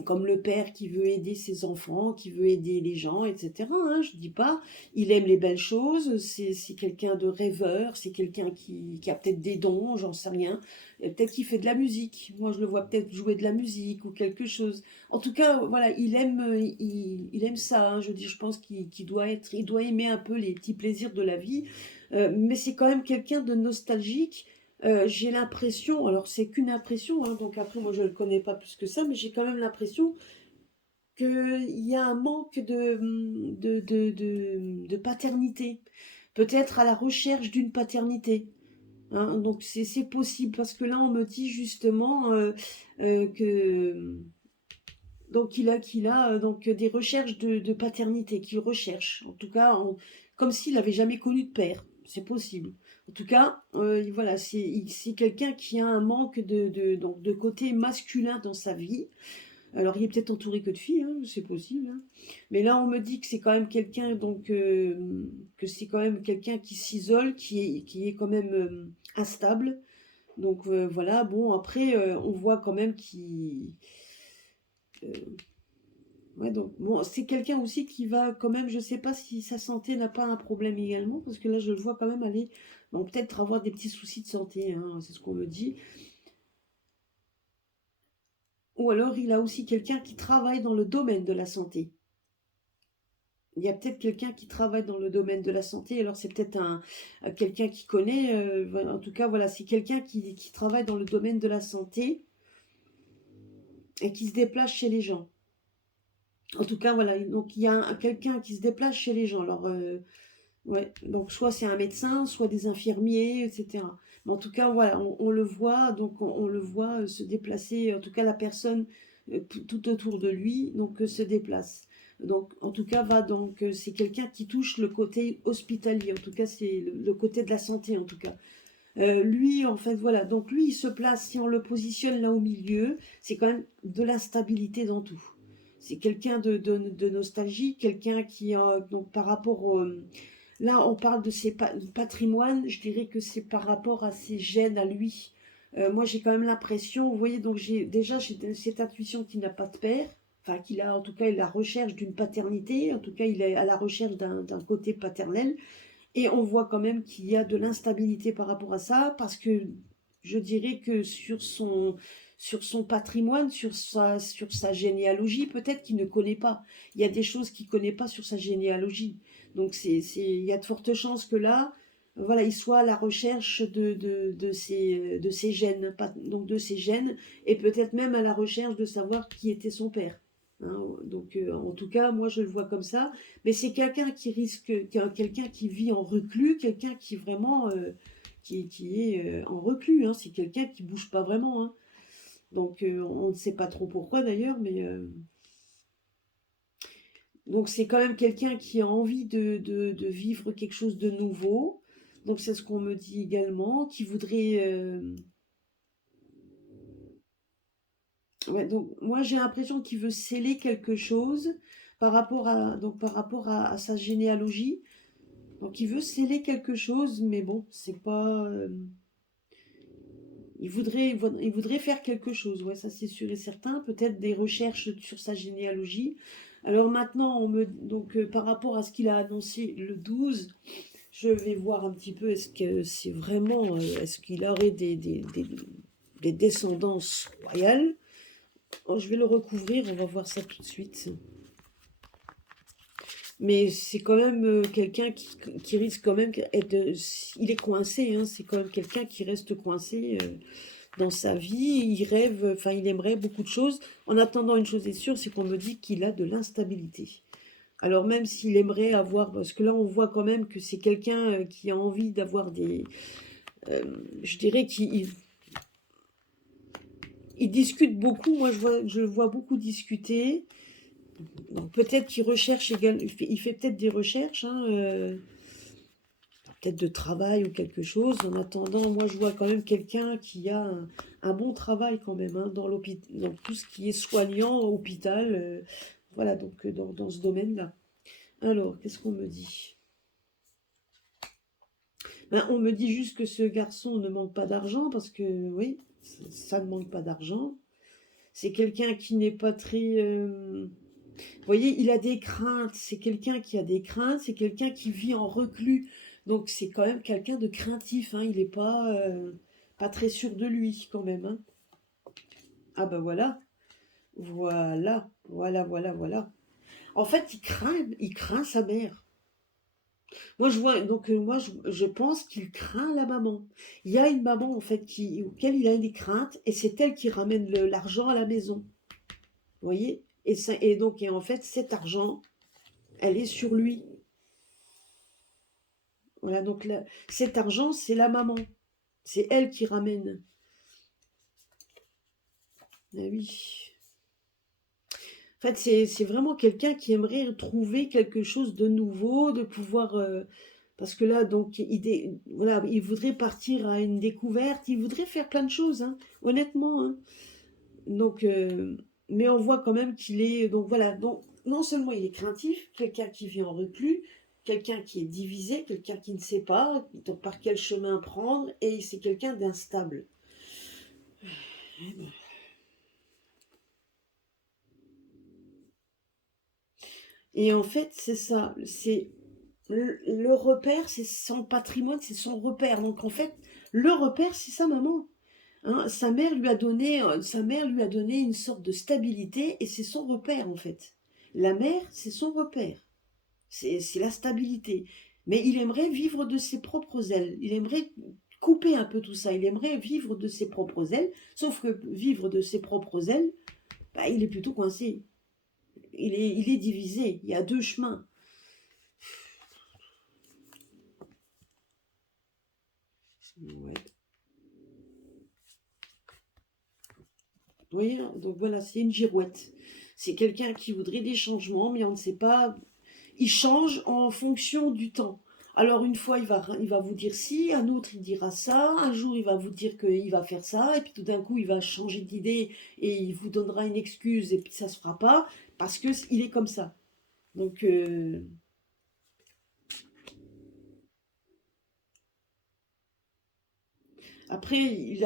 Comme le père qui veut aider ses enfants, qui veut aider les gens, etc. Hein, je dis pas, il aime les belles choses, c'est quelqu'un de rêveur, c'est quelqu'un qui a peut-être des dons, j'en sais rien, peut-être qu'il fait de la musique, moi je le vois peut-être jouer de la musique ou quelque chose. En tout cas, voilà, il aime ça, hein, je pense il doit aimer un peu les petits plaisirs de la vie, mais c'est quand même quelqu'un de nostalgique. J'ai l'impression, alors c'est qu'une impression, hein, donc après moi je ne le connais pas plus que ça, mais j'ai quand même l'impression qu'il y a un manque de paternité, peut-être à la recherche d'une paternité. Hein, donc c'est possible, parce que là on me dit justement que donc qu'il a donc des recherches de paternité, qu'il recherche, en tout cas comme s'il n'avait jamais connu de père, c'est possible. En tout cas, voilà, c'est quelqu'un qui a un manque donc de côté masculin dans sa vie. Alors il est peut-être entouré que de filles, hein, c'est possible. Hein. Mais là on me dit que c'est quand même quelqu'un donc que c'est quand même quelqu'un qui s'isole, qui est quand même instable. Donc voilà, bon après on voit quand même qu'il ouais, donc bon, c'est quelqu'un aussi qui va quand même, je sais pas si sa santé n'a pas un problème également, parce que là je le vois quand même aller, bon, peut-être avoir des petits soucis de santé, hein, c'est ce qu'on me dit. Ou alors il a aussi quelqu'un qui travaille dans le domaine de la santé. Il y a peut-être quelqu'un qui travaille dans le domaine de la santé, alors c'est peut-être quelqu'un qui connaît, en tout cas voilà, c'est quelqu'un qui travaille dans le domaine de la santé et qui se déplace chez les gens. En tout cas voilà, donc il y a quelqu'un qui se déplace chez les gens. Alors ouais, donc soit c'est un médecin, soit des infirmiers, etc. Mais en tout cas, voilà, on le voit, donc on le voit se déplacer, en tout cas la personne tout autour de lui, donc se déplace. Donc en tout cas, c'est quelqu'un qui touche le côté hospitalier, en tout cas c'est le côté de la santé, en tout cas. Lui, en fait, voilà, donc lui, il se place, si on le positionne là au milieu, c'est quand même de l'instabilité dans tout. C'est quelqu'un de nostalgie, quelqu'un qui, donc par rapport au, là, on parle de ses patrimoines, je dirais que c'est par rapport à ses gènes à lui. Moi, j'ai quand même l'impression, vous voyez, donc j'ai cette intuition qu'il n'a pas de père, enfin qu'il a, en tout cas, il est à la recherche d'une paternité, en tout cas, il est à la recherche d'un côté paternel, et on voit quand même qu'il y a de l'instabilité par rapport à ça, parce que je dirais que sur son patrimoine, sur sa généalogie, peut-être qu'il ne connaît pas. Il y a des choses qu'il ne connaît pas sur sa généalogie. Donc il y a de fortes chances que là, voilà, il soit à la recherche de ses gènes, donc de ses gènes, et peut-être même à la recherche de savoir qui était son père. Hein, donc en tout cas, moi je le vois comme ça. Mais c'est quelqu'un qui vit en reclus, quelqu'un qui vraiment, qui est en reclus. Hein, c'est quelqu'un qui bouge pas vraiment. Hein. Donc on ne sait pas trop pourquoi d'ailleurs, mais donc c'est quand même quelqu'un qui a envie de vivre quelque chose de nouveau. Donc c'est ce qu'on me dit également, qui voudrait. Ouais, donc moi j'ai l'impression qu'il veut sceller quelque chose par rapport à sa généalogie. Donc il veut sceller quelque chose, mais bon, c'est pas. Il voudrait faire quelque chose, ouais, ça c'est sûr et certain. Peut-être des recherches sur sa généalogie. Alors maintenant, donc par rapport à ce qu'il a annoncé le 12, je vais voir un petit peu, est-ce que c'est vraiment, est-ce qu'il aurait des descendances royales? Oh, je vais le recouvrir, on va voir ça tout de suite. Mais c'est quand même quelqu'un qui risque quand même d'être... il est coincé, hein, c'est quand même quelqu'un qui reste coincé dans sa vie. Il rêve, enfin il aimerait beaucoup de choses. En attendant, une chose est sûre, c'est qu'on me dit qu'il a de l'instabilité. Alors même s'il aimerait avoir... Parce que là, on voit quand même que c'est quelqu'un qui a envie d'avoir des... je dirais il discute beaucoup. Moi, je le vois beaucoup discuter. Donc peut-être qu'il recherche également, il fait peut-être des recherches, hein, peut-être de travail ou quelque chose. En attendant, moi je vois quand même quelqu'un qui a un bon travail quand même, hein, dans tout ce qui est soignant, hôpital, voilà, donc dans ce domaine-là. Alors, qu'est-ce qu'on me dit? Ben, on me dit juste que ce garçon ne manque pas d'argent, parce que oui, ça ne manque pas d'argent. C'est quelqu'un qui n'est pas très... vous voyez, il a des craintes. C'est quelqu'un qui a des craintes. C'est quelqu'un qui vit en reclus. Donc c'est quand même quelqu'un de craintif, hein. Il n'est pas très sûr de lui quand même, hein. Ah ben voilà, voilà. En fait, il craint sa mère. Moi je vois, donc je pense qu'il craint la maman. Il y a une maman en fait auquel il a des craintes et c'est elle qui ramène l'argent à la maison. Vous voyez? Et en fait cet argent, elle est sur lui. Voilà, donc là, cet argent, c'est la maman. C'est elle qui ramène. Ah oui. En fait, c'est vraiment quelqu'un qui aimerait trouver quelque chose de nouveau, de pouvoir... parce que là, donc, voilà, il voudrait partir à une découverte, il voudrait faire plein de choses, hein, honnêtement, hein. Donc, mais on voit quand même qu'il est... Donc voilà, donc, non seulement il est craintif, quelqu'un qui vit en reclus, quelqu'un qui est divisé, quelqu'un qui ne sait pas donc, par quel chemin prendre, et c'est quelqu'un d'instable. Et en fait, c'est ça, c'est le repère, c'est son patrimoine, c'est son repère. Donc en fait, le repère, c'est sa maman. Hein, sa mère lui a donné une sorte de stabilité et c'est son repère en fait. La mère, c'est son repère. C'est la stabilité. Mais il aimerait vivre de ses propres ailes. Il aimerait couper un peu tout ça. Il aimerait vivre de ses propres ailes. Sauf que vivre de ses propres ailes, bah, il est plutôt coincé. Il est divisé. Il y a deux chemins. Ouais. Vous voyez, donc voilà, c'est une girouette. C'est quelqu'un qui voudrait des changements, mais on ne sait pas. Il change en fonction du temps. Alors une fois, il va vous dire ci, un autre, il dira ça, un jour, il va vous dire qu'il va faire ça, et puis tout d'un coup, il va changer d'idée et il vous donnera une excuse, et puis ça ne se fera pas, parce qu'il est comme ça. Donc, après,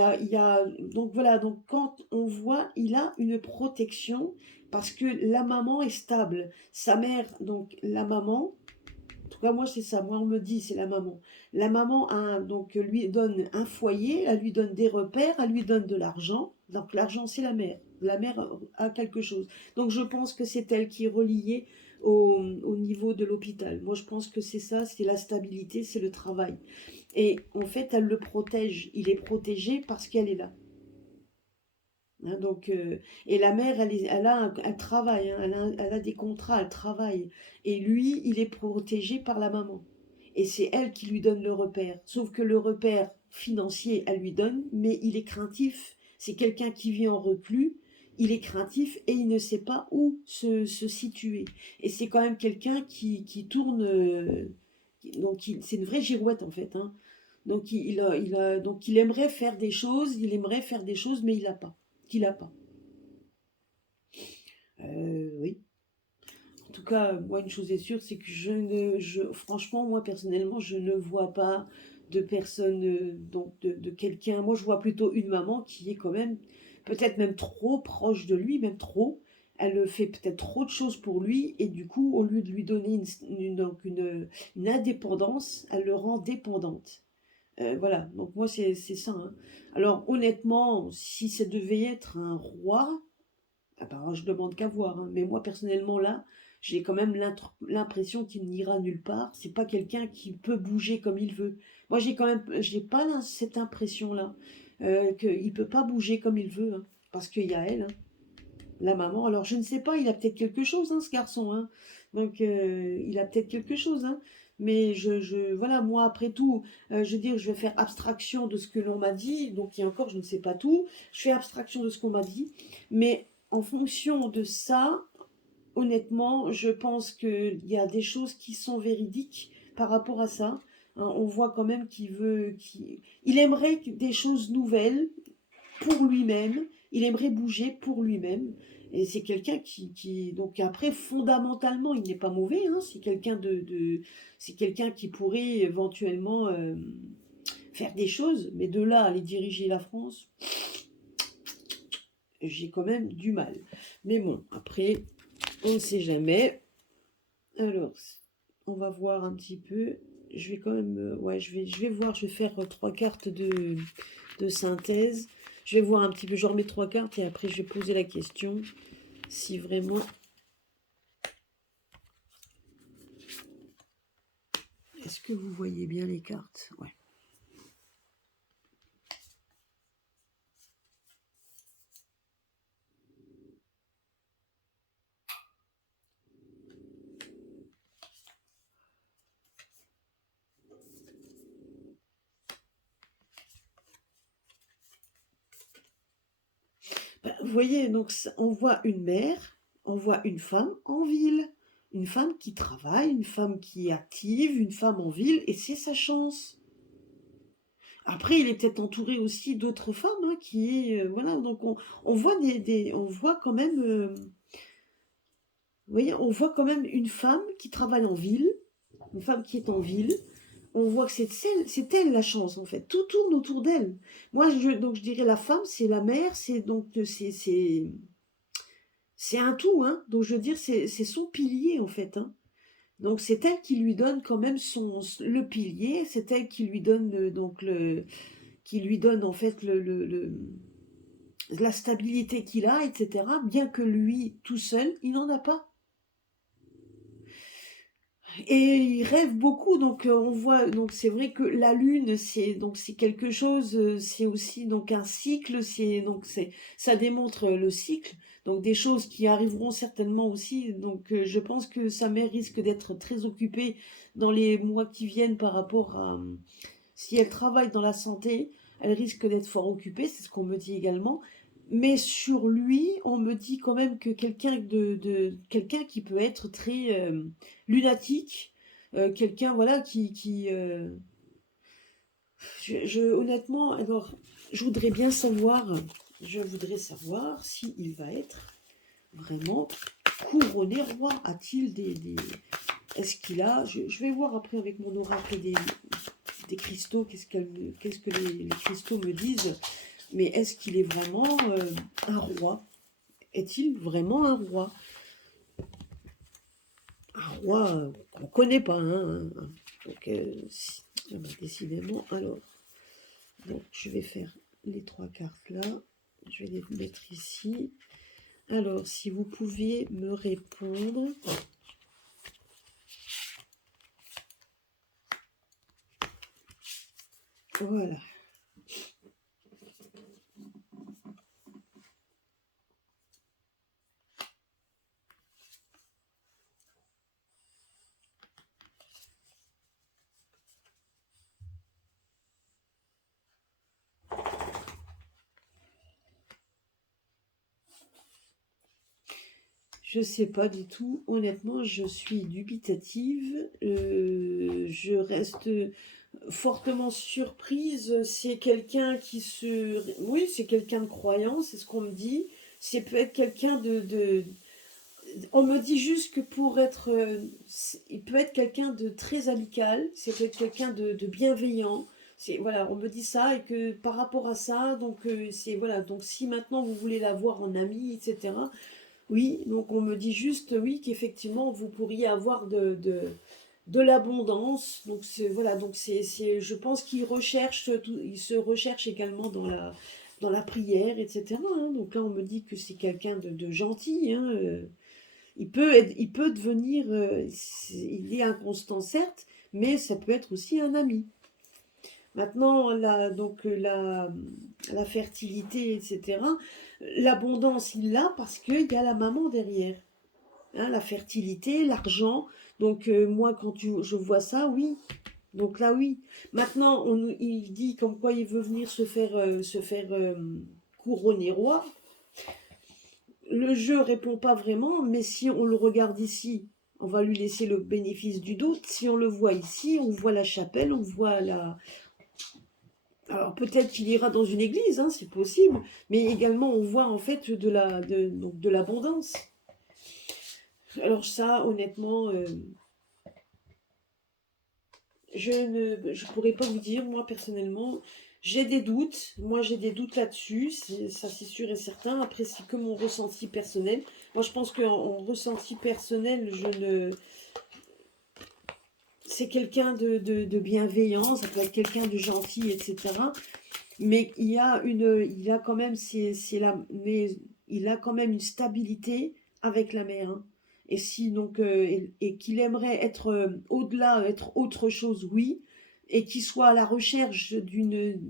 donc voilà, donc quand on voit, il a une protection parce que la maman est stable. Sa mère, donc la maman, en tout cas moi c'est ça, moi on me dit c'est la maman. La maman donc lui donne un foyer, elle lui donne des repères, elle lui donne de l'argent. Donc l'argent c'est la mère. La mère a quelque chose. Donc je pense que c'est elle qui est reliée au niveau de l'hôpital. Moi je pense que c'est ça, c'est la stabilité, c'est le travail. Et en fait, elle le protège. Il est protégé parce qu'elle est là. Hein, donc, et la mère, elle travaille, hein, elle a des contrats, elle travaille. Et lui, il est protégé par la maman. Et c'est elle qui lui donne le repère. Sauf que le repère financier, elle lui donne, mais il est craintif. C'est quelqu'un qui vit en reclus. Il est craintif et il ne sait pas où se situer. Et c'est quand même quelqu'un qui tourne. Donc, c'est une vraie girouette en fait, hein. Donc donc il aimerait faire des choses, mais il n'a pas. Qu'il a pas. Oui. En tout cas, moi, une chose est sûre, c'est que franchement, moi, personnellement, je ne vois pas de personnes, donc de quelqu'un. Moi, je vois plutôt une maman qui est quand même peut-être même trop proche de lui, même trop. Elle fait peut-être trop de choses pour lui et du coup, au lieu de lui donner donc une indépendance, elle le rend dépendante. Voilà, donc moi c'est ça, hein. Alors honnêtement, si ça devait être un roi, ah ben, je demande qu'à voir, hein. Mais moi personnellement là, j'ai quand même l'impression qu'il n'ira nulle part. C'est pas quelqu'un qui peut bouger comme il veut. Moi j'ai pas cette impression-là, qu'il peut pas bouger comme il veut, hein, parce qu'il y a elle, hein, la maman. Alors je ne sais pas, il a peut-être quelque chose, hein, ce garçon, hein. Donc il a peut-être quelque chose, hein. Mais voilà, moi après tout, je veux dire, je vais faire abstraction de ce que l'on m'a dit. Donc il y a encore, je ne sais pas tout. Je fais abstraction de ce qu'on m'a dit. Mais en fonction de ça, honnêtement, je pense qu'il y a des choses qui sont véridiques par rapport à ça. Hein, on voit quand même il aimerait des choses nouvelles pour lui-même, il aimerait bouger pour lui-même. Et c'est quelqu'un donc après, fondamentalement, il n'est pas mauvais, hein, c'est quelqu'un c'est quelqu'un qui pourrait éventuellement faire des choses, mais de là à aller diriger la France, j'ai quand même du mal. Mais bon, après, on ne sait jamais. Alors, on va voir un petit peu. Je vais quand même, ouais, je vais voir, je vais faire 3 cartes de synthèse. Je vais voir un petit peu, je remets 3 cartes et après je vais poser la question si vraiment... Est-ce que vous voyez bien les cartes? Ouais. Ben, vous voyez, donc on voit une mère, on voit une femme en ville, une femme qui travaille, une femme qui est active, une femme en ville, et c'est sa chance. Après, il est peut-être entouré aussi d'autres femmes, hein, voilà, donc on voit on voit quand même, vous voyez, on voit quand même une femme qui travaille en ville, une femme qui est en ville. On voit que c'est elle la chance en fait. Tout tourne autour d'elle. Moi, donc je dirais la femme, c'est la mère, c'est un tout, hein. Donc je veux dire, c'est son pilier en fait, hein. Donc c'est elle qui lui donne quand même le pilier. C'est elle qui lui donne qui lui donne en fait la stabilité qu'il a, etc. Bien que lui, tout seul, il n'en a pas. Et il rêve beaucoup, donc on voit, donc c'est vrai que la lune, c'est quelque chose, c'est aussi donc un cycle, ça démontre le cycle, donc des choses qui arriveront certainement aussi. Donc je pense que sa mère risque d'être très occupée dans les mois qui viennent par rapport à si elle travaille dans la santé, elle risque d'être fort occupée, c'est ce qu'on me dit également. Mais sur lui, on me dit quand même que quelqu'un qui peut être très lunatique, quelqu'un voilà honnêtement, alors je voudrais savoir s'il va être vraiment couronné roi. A-t-il est-ce qu'il a, je vais voir après avec mon oracle des cristaux, qu'est-ce que les cristaux me disent, mais est-ce qu'il est vraiment un roi? Est-il vraiment un roi? Un roi qu'on ne connaît pas, hein. Donc, décidément, alors, donc, je vais faire les 3 cartes là, je vais les mettre ici. Alors, si vous pouviez me répondre. Voilà. Je sais pas du tout. Honnêtement, je suis dubitative. Je reste fortement surprise. C'est quelqu'un oui, c'est quelqu'un de croyant, c'est ce qu'on me dit. C'est peut être quelqu'un on me dit juste que il peut être quelqu'un de très amical. C'est peut être quelqu'un de bienveillant. C'est, voilà, on me dit ça et que par rapport à ça, donc c'est, voilà, donc si maintenant vous voulez la voir en amie, etc., oui, donc on me dit juste, oui, qu'effectivement, vous pourriez avoir de l'abondance. Donc c'est, voilà, donc je pense qu'il recherche, il se recherche également dans la prière, etc., hein. Donc là, on me dit que c'est quelqu'un de gentil, hein, il peut devenir, il est inconstant certes, mais ça peut être aussi un ami. Maintenant, la fertilité, etc., l'abondance, il l'a parce qu'il y a la maman derrière. Hein, la fertilité, l'argent. Donc, moi, je vois ça, oui. Donc là, oui. Maintenant, il dit comme quoi il veut venir se faire couronner roi. Le jeu répond pas vraiment, mais si on le regarde ici, on va lui laisser le bénéfice du doute. Si on le voit ici, on voit la chapelle, on voit la, alors peut-être qu'il ira dans une église, hein, c'est possible, mais également on voit en fait donc de l'abondance. Alors ça, honnêtement, je pourrais pas vous dire, moi personnellement, j'ai des doutes. Moi j'ai des doutes là-dessus, ça c'est sûr et certain. Après c'est que mon ressenti personnel. Moi je pense qu'en ressenti personnel, c'est quelqu'un de bienveillant, ça peut être quelqu'un de gentil, etc. Mais il a quand même, mais il a quand même une stabilité avec la mer, hein. Et si donc, et qu'il aimerait être au-delà, être autre chose, oui, et qu'il soit à la recherche d'une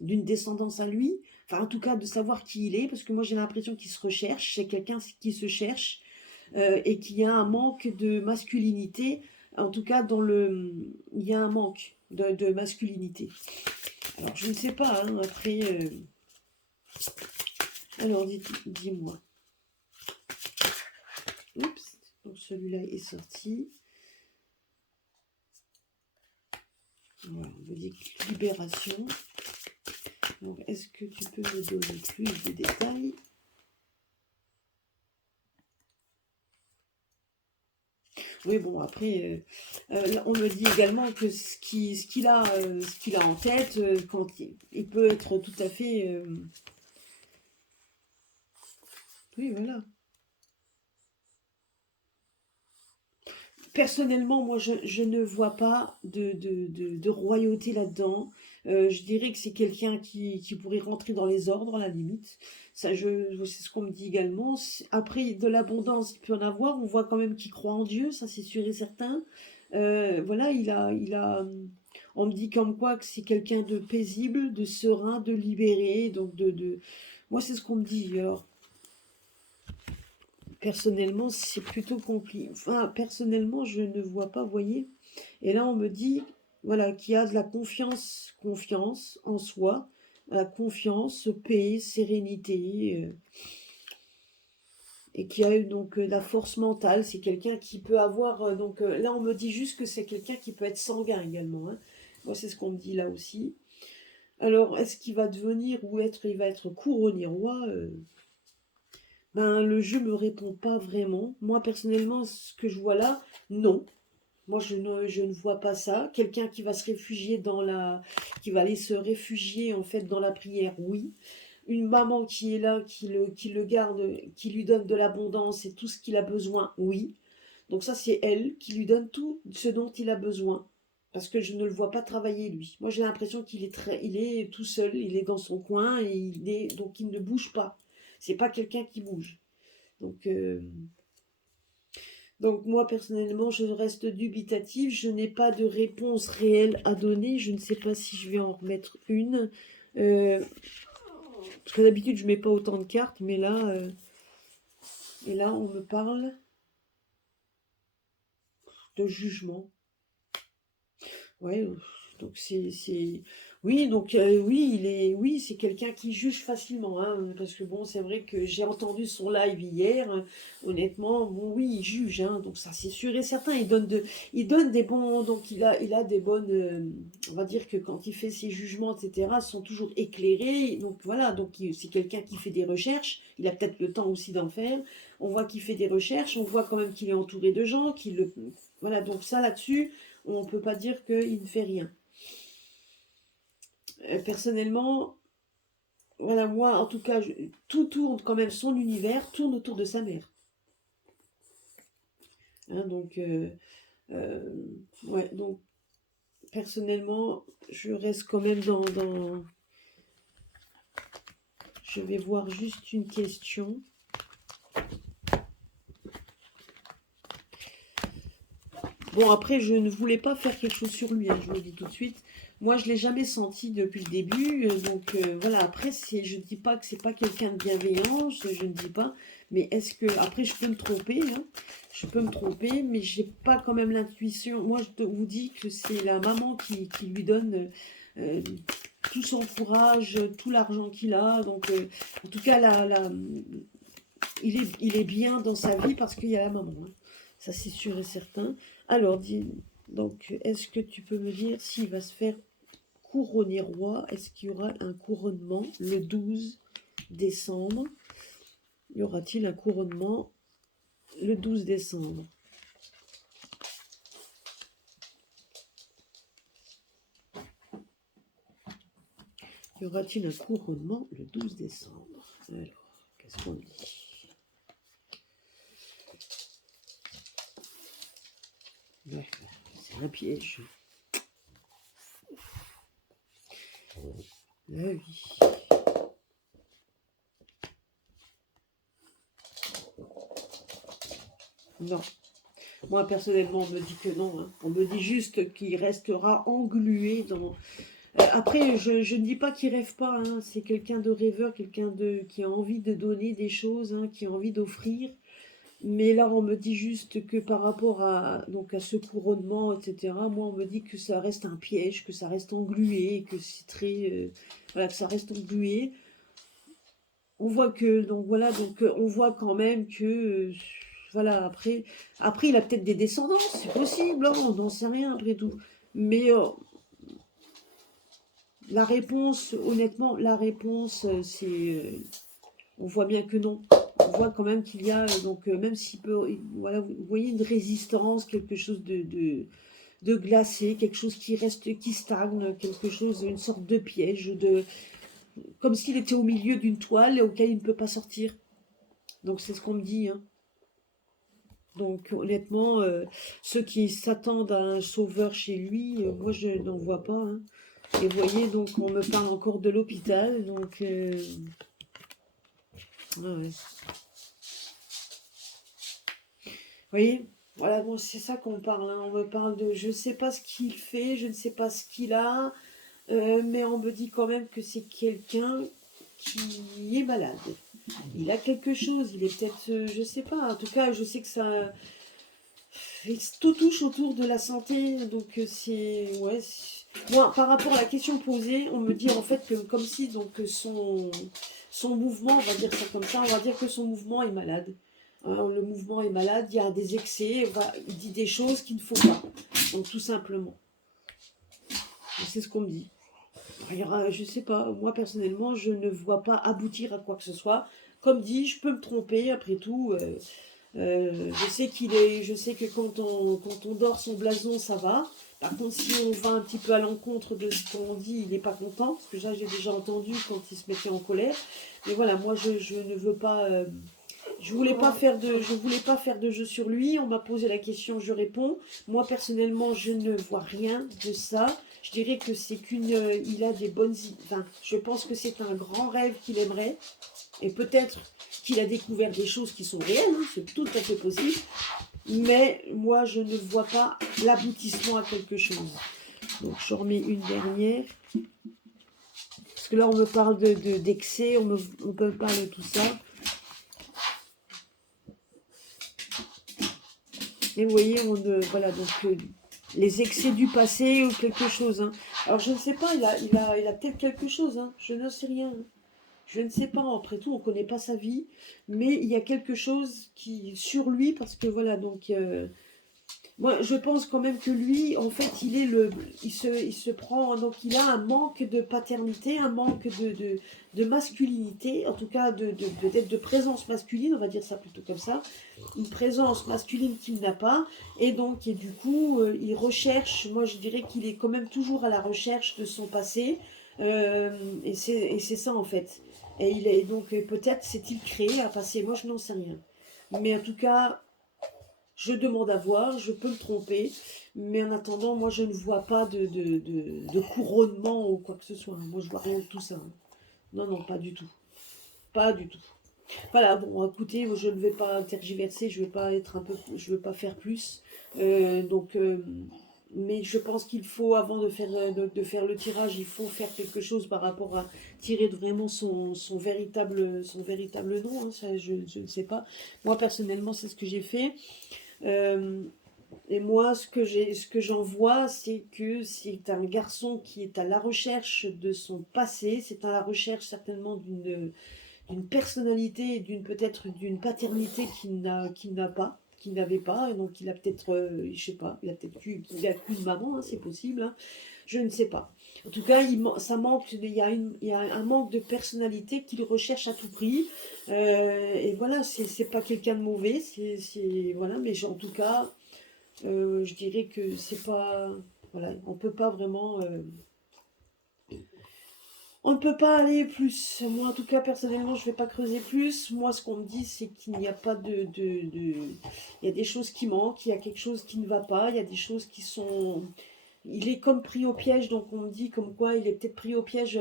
descendance à lui, enfin en tout cas de savoir qui il est, parce que moi j'ai l'impression qu'il se recherche, c'est quelqu'un qui se cherche et qui a un manque de masculinité, en tout cas il y a un manque de masculinité. Alors, je ne sais pas, hein, après... Alors, dis-moi. Oups, donc celui-là est sorti. Voilà, on me dit libération. Donc, est-ce que tu peux me donner plus de détails? Oui, bon, après, on me dit également que ce qu'il a en tête, quand il peut être tout à fait... oui, voilà. Personnellement, moi, je ne vois pas de royauté là-dedans. Je dirais que c'est quelqu'un qui pourrait rentrer dans les ordres, à la limite. Ça, c'est ce qu'on me dit également. Après, de l'abondance, il peut en avoir. On voit quand même qu'il croit en Dieu, ça c'est sûr et certain. Voilà, on me dit comme quoi que c'est quelqu'un de paisible, de serein, de libéré. Donc, moi, c'est ce qu'on me dit. Alors, personnellement, c'est plutôt compliqué. Enfin, personnellement, je ne vois pas, vous voyez. Et là, on me dit, voilà, qu'il y a de la confiance en soi, la confiance, paix, sérénité, et qui a eu donc la force mentale. C'est quelqu'un qui peut avoir, là, on me dit juste que c'est quelqu'un qui peut être sanguin également, hein. Moi, c'est ce qu'on me dit là aussi. Alors, est-ce qu'il va devenir il va être couronné roi? Ben, le jeu me répond pas vraiment. Moi, personnellement, ce que je vois là, non. Moi, je ne vois pas ça. Quelqu'un qui va se réfugier qui va aller se réfugier en fait dans la prière, oui. Une maman qui est là, qui le garde, qui lui donne de l'abondance et tout ce qu'il a besoin, oui. Donc ça, c'est elle qui lui donne tout ce dont il a besoin. Parce que je ne le vois pas travailler, lui. Moi, j'ai l'impression il est tout seul, il est dans son coin et donc il ne bouge pas. C'est pas quelqu'un qui bouge. Donc, moi, personnellement, je reste dubitative. Je n'ai pas de réponse réelle à donner. Je ne sais pas si je vais en remettre une. Euh, Parce que d'habitude, je mets pas autant de cartes, mais là, et là, on me parle de jugement. Ouais, donc oui, donc oui, oui, c'est quelqu'un qui juge facilement, hein, parce que bon, c'est vrai que j'ai entendu son live hier, honnêtement, bon, oui, il juge, hein, donc ça, c'est sûr et certain, il donne des bons, donc il a des bonnes, on va dire que quand il fait ses jugements, etc., sont toujours éclairés, donc voilà, donc c'est quelqu'un qui fait des recherches, il a peut-être le temps aussi d'en faire, on voit qu'il fait des recherches, on voit quand même qu'il est entouré de gens, voilà, donc ça, là-dessus, on ne peut pas dire qu'il ne fait rien. Personnellement, voilà, moi, en tout cas, tout tourne quand même, son univers tourne autour de sa mère. Hein, donc, ouais, donc, personnellement, je reste quand même dans... Je vais voir juste une question. Bon, après, je ne voulais pas faire quelque chose sur lui, hein, je vous le dis tout de suite. Moi, je ne l'ai jamais senti depuis le début. Donc, voilà, après, je ne dis pas que c'est pas quelqu'un de bienveillant, je ne dis pas. Mais est-ce que... Après, je peux me tromper, hein, je peux me tromper, mais j'ai pas quand même l'intuition. Moi, je vous dis que c'est la maman qui lui donne euh, tout son courage, tout l'argent qu'il a. Donc, en tout cas, il est bien dans sa vie parce qu'il y a la maman. Hein. Ça, c'est sûr et certain. Alors, donc, est-ce que tu peux me dire s'il va se faire couronner roi? Est-ce qu'il y aura un couronnement le 12 décembre? Y aura-t-il un couronnement le 12 décembre? Y aura-t-il un couronnement le 12 décembre? Alors, qu'est-ce qu'on dit? C'est un piège. La vie. Non. Moi, personnellement, on me dit que non. Hein. On me dit juste qu'il restera englué dans... Après, je ne dis pas qu'il rêve pas. Hein. C'est quelqu'un de rêveur, quelqu'un qui a envie de donner des choses, hein, qui a envie d'offrir. Mais là, on me dit juste que par rapport donc à ce couronnement, etc., moi, on me dit que ça reste un piège, que ça reste englué, que c'est très... voilà, que ça reste englué. On voit que... Donc voilà, donc on voit quand même que... voilà, après, il a peut-être des descendants, c'est possible, hein, on n'en sait rien après tout. Mais la réponse, honnêtement, la réponse, c'est... on voit bien que non. On voit quand même qu'il y a, donc même s'il peut, voilà, vous voyez une résistance, quelque chose de glacé, quelque chose qui reste, qui stagne, quelque chose, une sorte de piège, comme s'il était au milieu d'une toile auquel il ne peut pas sortir. Donc c'est ce qu'on me dit. Hein. Donc honnêtement, ceux qui s'attendent à un sauveur chez lui, moi je n'en vois pas. Hein. Et vous voyez, donc on me parle encore de l'hôpital, donc... ouais. Vous voyez, voilà, bon, c'est ça qu'on parle. Hein. On me parle de je ne sais pas ce qu'il fait, je ne sais pas ce qu'il a, mais on me dit quand même que c'est quelqu'un qui est malade. Il a quelque chose, il est peut-être, je ne sais pas, en tout cas, je sais que ça. Tout touche autour de la santé, donc c'est. Ouais. Moi, par rapport à la question posée, on me dit en fait que comme si donc son mouvement, on va dire ça comme ça, on va dire que son mouvement est malade. Hein, le mouvement est malade, il y a des excès, il dit des choses qu'il ne faut pas. Donc tout simplement. C'est ce qu'on me dit. Il y aura, je sais pas, moi personnellement, je ne vois pas aboutir à quoi que ce soit. Comme dit, je peux me tromper, après tout. Je sais que quand on dort son blason, ça va. Par contre, si on va un petit peu à l'encontre de ce qu'on dit, il n'est pas content. Parce que ça, j'ai déjà entendu quand il se mettait en colère. Mais voilà, moi, je ne veux pas... je voulais pas faire de jeu sur lui. On m'a posé la question, je réponds. Moi, personnellement, je ne vois rien de ça. Je dirais que c'est il a des bonnes... Enfin, je pense que c'est un grand rêve qu'il aimerait. Et peut-être qu'il a découvert des choses qui sont réelles, hein, c'est tout à fait possible. Mais moi, je ne vois pas l'aboutissement à quelque chose. Donc, j'en remets une dernière. Parce que là, on me parle d'excès, on me parle de tout ça. Et vous voyez, voilà, donc les excès du passé ou quelque chose. Hein. Alors, je ne sais pas, il a peut-être quelque chose, hein, je ne sais rien. Hein. Je ne sais pas, après tout, on ne connaît pas sa vie, mais il y a quelque chose qui sur lui, parce que voilà, donc Moi, je pense quand même que lui, en fait, il se prend, donc il a un manque de paternité, un manque de masculinité, en tout cas peut-être de présence masculine, on va dire ça plutôt comme ça, une présence masculine qu'il n'a pas, et donc, et du coup, il recherche, moi je dirais qu'il est quand même toujours à la recherche de son passé, et c'est ça en fait. Et il est donc, peut-être s'est-il créé un passé, moi je n'en sais rien. Mais en tout cas, je demande à voir, je peux me tromper, mais en attendant, moi je ne vois pas de couronnement ou quoi que ce soit. Moi je vois rien de tout ça. Non, non, pas du tout. Pas du tout. Voilà, bon, écoutez, je ne vais pas tergiverser, je ne vais pas être un peu, je veux pas faire plus. Donc, mais je pense qu'il faut, avant de faire le tirage, il faut faire quelque chose par rapport à tirer vraiment son véritable nom. Hein, ça, je ne sais pas. Moi, personnellement, c'est ce que j'ai fait. Euh, et moi, ce que j'en vois, c'est que c'est un garçon qui est à la recherche de son passé, c'est à la recherche certainement d'une personnalité et peut-être d'une paternité qu'il n'a pas, qu'il n'avait pas, et donc il a peut-être, je sais pas, il a peut-être qu'il a qu'une maman, hein, c'est possible, hein, je ne sais pas. En tout cas, ça manque, il y a un manque de personnalité qu'il recherche à tout prix, et voilà, c'est pas quelqu'un de mauvais, voilà, mais en tout cas, je dirais que c'est pas, voilà, on peut pas vraiment. On ne peut pas aller plus. Moi, en tout cas, personnellement, je ne vais pas creuser plus. Moi, ce qu'on me dit, c'est qu'il n'y a pas Il y a des choses qui manquent, il y a quelque chose qui ne va pas, il y a des choses qui sont... Il est comme pris au piège, donc on me dit comme quoi il est peut-être pris au piège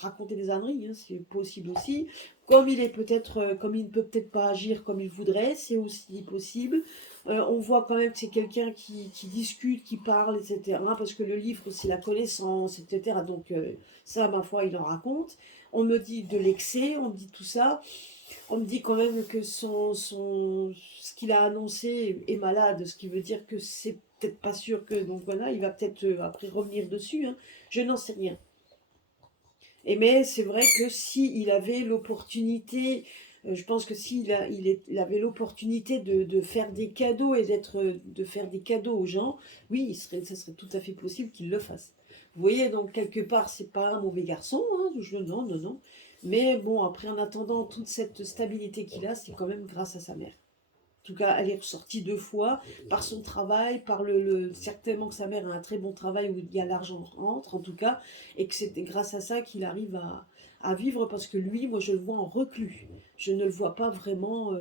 raconté des âneries, hein, c'est possible aussi. Comme il est peut-être, comme il ne peut peut-être pas agir comme il voudrait, c'est aussi possible. On voit quand même que c'est quelqu'un qui discute, qui parle, etc. Parce que le livre, c'est la connaissance, etc. Donc ça, ma foi, il en raconte. On me dit de l'excès, on me dit tout ça. On me dit quand même que ce qu'il a annoncé est malade, ce qui veut dire que c'est peut-être pas sûr que... Donc voilà, il va peut-être après revenir dessus. Hein. Je n'en sais rien. Et mais c'est vrai que s'il avait l'opportunité, je pense que il avait l'opportunité de faire des cadeaux et de faire des cadeaux aux gens, oui, ça serait tout à fait possible qu'il le fasse. Vous voyez, donc quelque part, c'est pas un mauvais garçon, hein, non, non, non. Mais bon, après, en attendant toute cette stabilité qu'il a, c'est quand même grâce à sa mère. En tout cas, elle est ressortie 2 fois par son travail, par certainement que sa mère a un très bon travail où il y a l'argent rentre, en tout cas, et que c'est grâce à ça qu'il arrive à vivre, parce que lui, moi, je le vois en reclus. Je ne le vois pas vraiment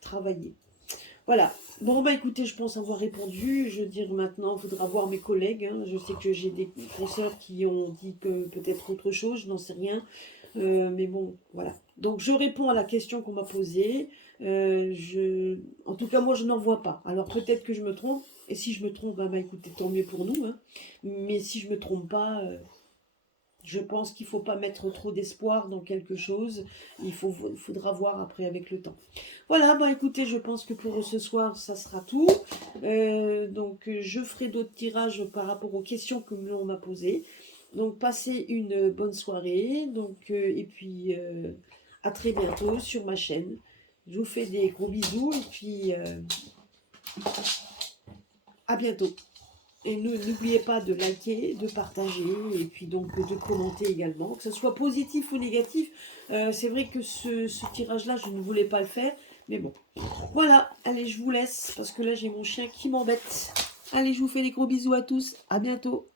travailler. Voilà. Bon, bah écoutez, je pense avoir répondu. Je veux dire, maintenant, il faudra voir mes collègues. Hein. Je sais que j'ai des consoeurs qui ont dit que peut-être autre chose, je n'en sais rien. Mais bon, voilà. Donc je réponds à la question qu'on m'a posée. En tout cas, moi, je n'en vois pas. Alors peut-être que je me trompe. Et si je me trompe, bah écoutez, tant mieux pour nous. Hein. Mais si je me trompe pas, je pense qu'il ne faut pas mettre trop d'espoir dans quelque chose. Faudra voir après avec le temps. Voilà, bah écoutez, je pense que pour ce soir, ça sera tout. Donc je ferai d'autres tirages par rapport aux questions que l'on m'a posées. Donc passez une bonne soirée. Donc, et puis à très bientôt sur ma chaîne. Je vous fais des gros bisous et puis à bientôt. Et n'oubliez pas de liker, de partager et puis donc de commenter également, que ce soit positif ou négatif. C'est vrai que ce tirage-là, je ne voulais pas le faire, mais bon. Voilà, allez, je vous laisse parce que là j'ai mon chien qui m'embête. Allez, je vous fais des gros bisous à tous, à bientôt.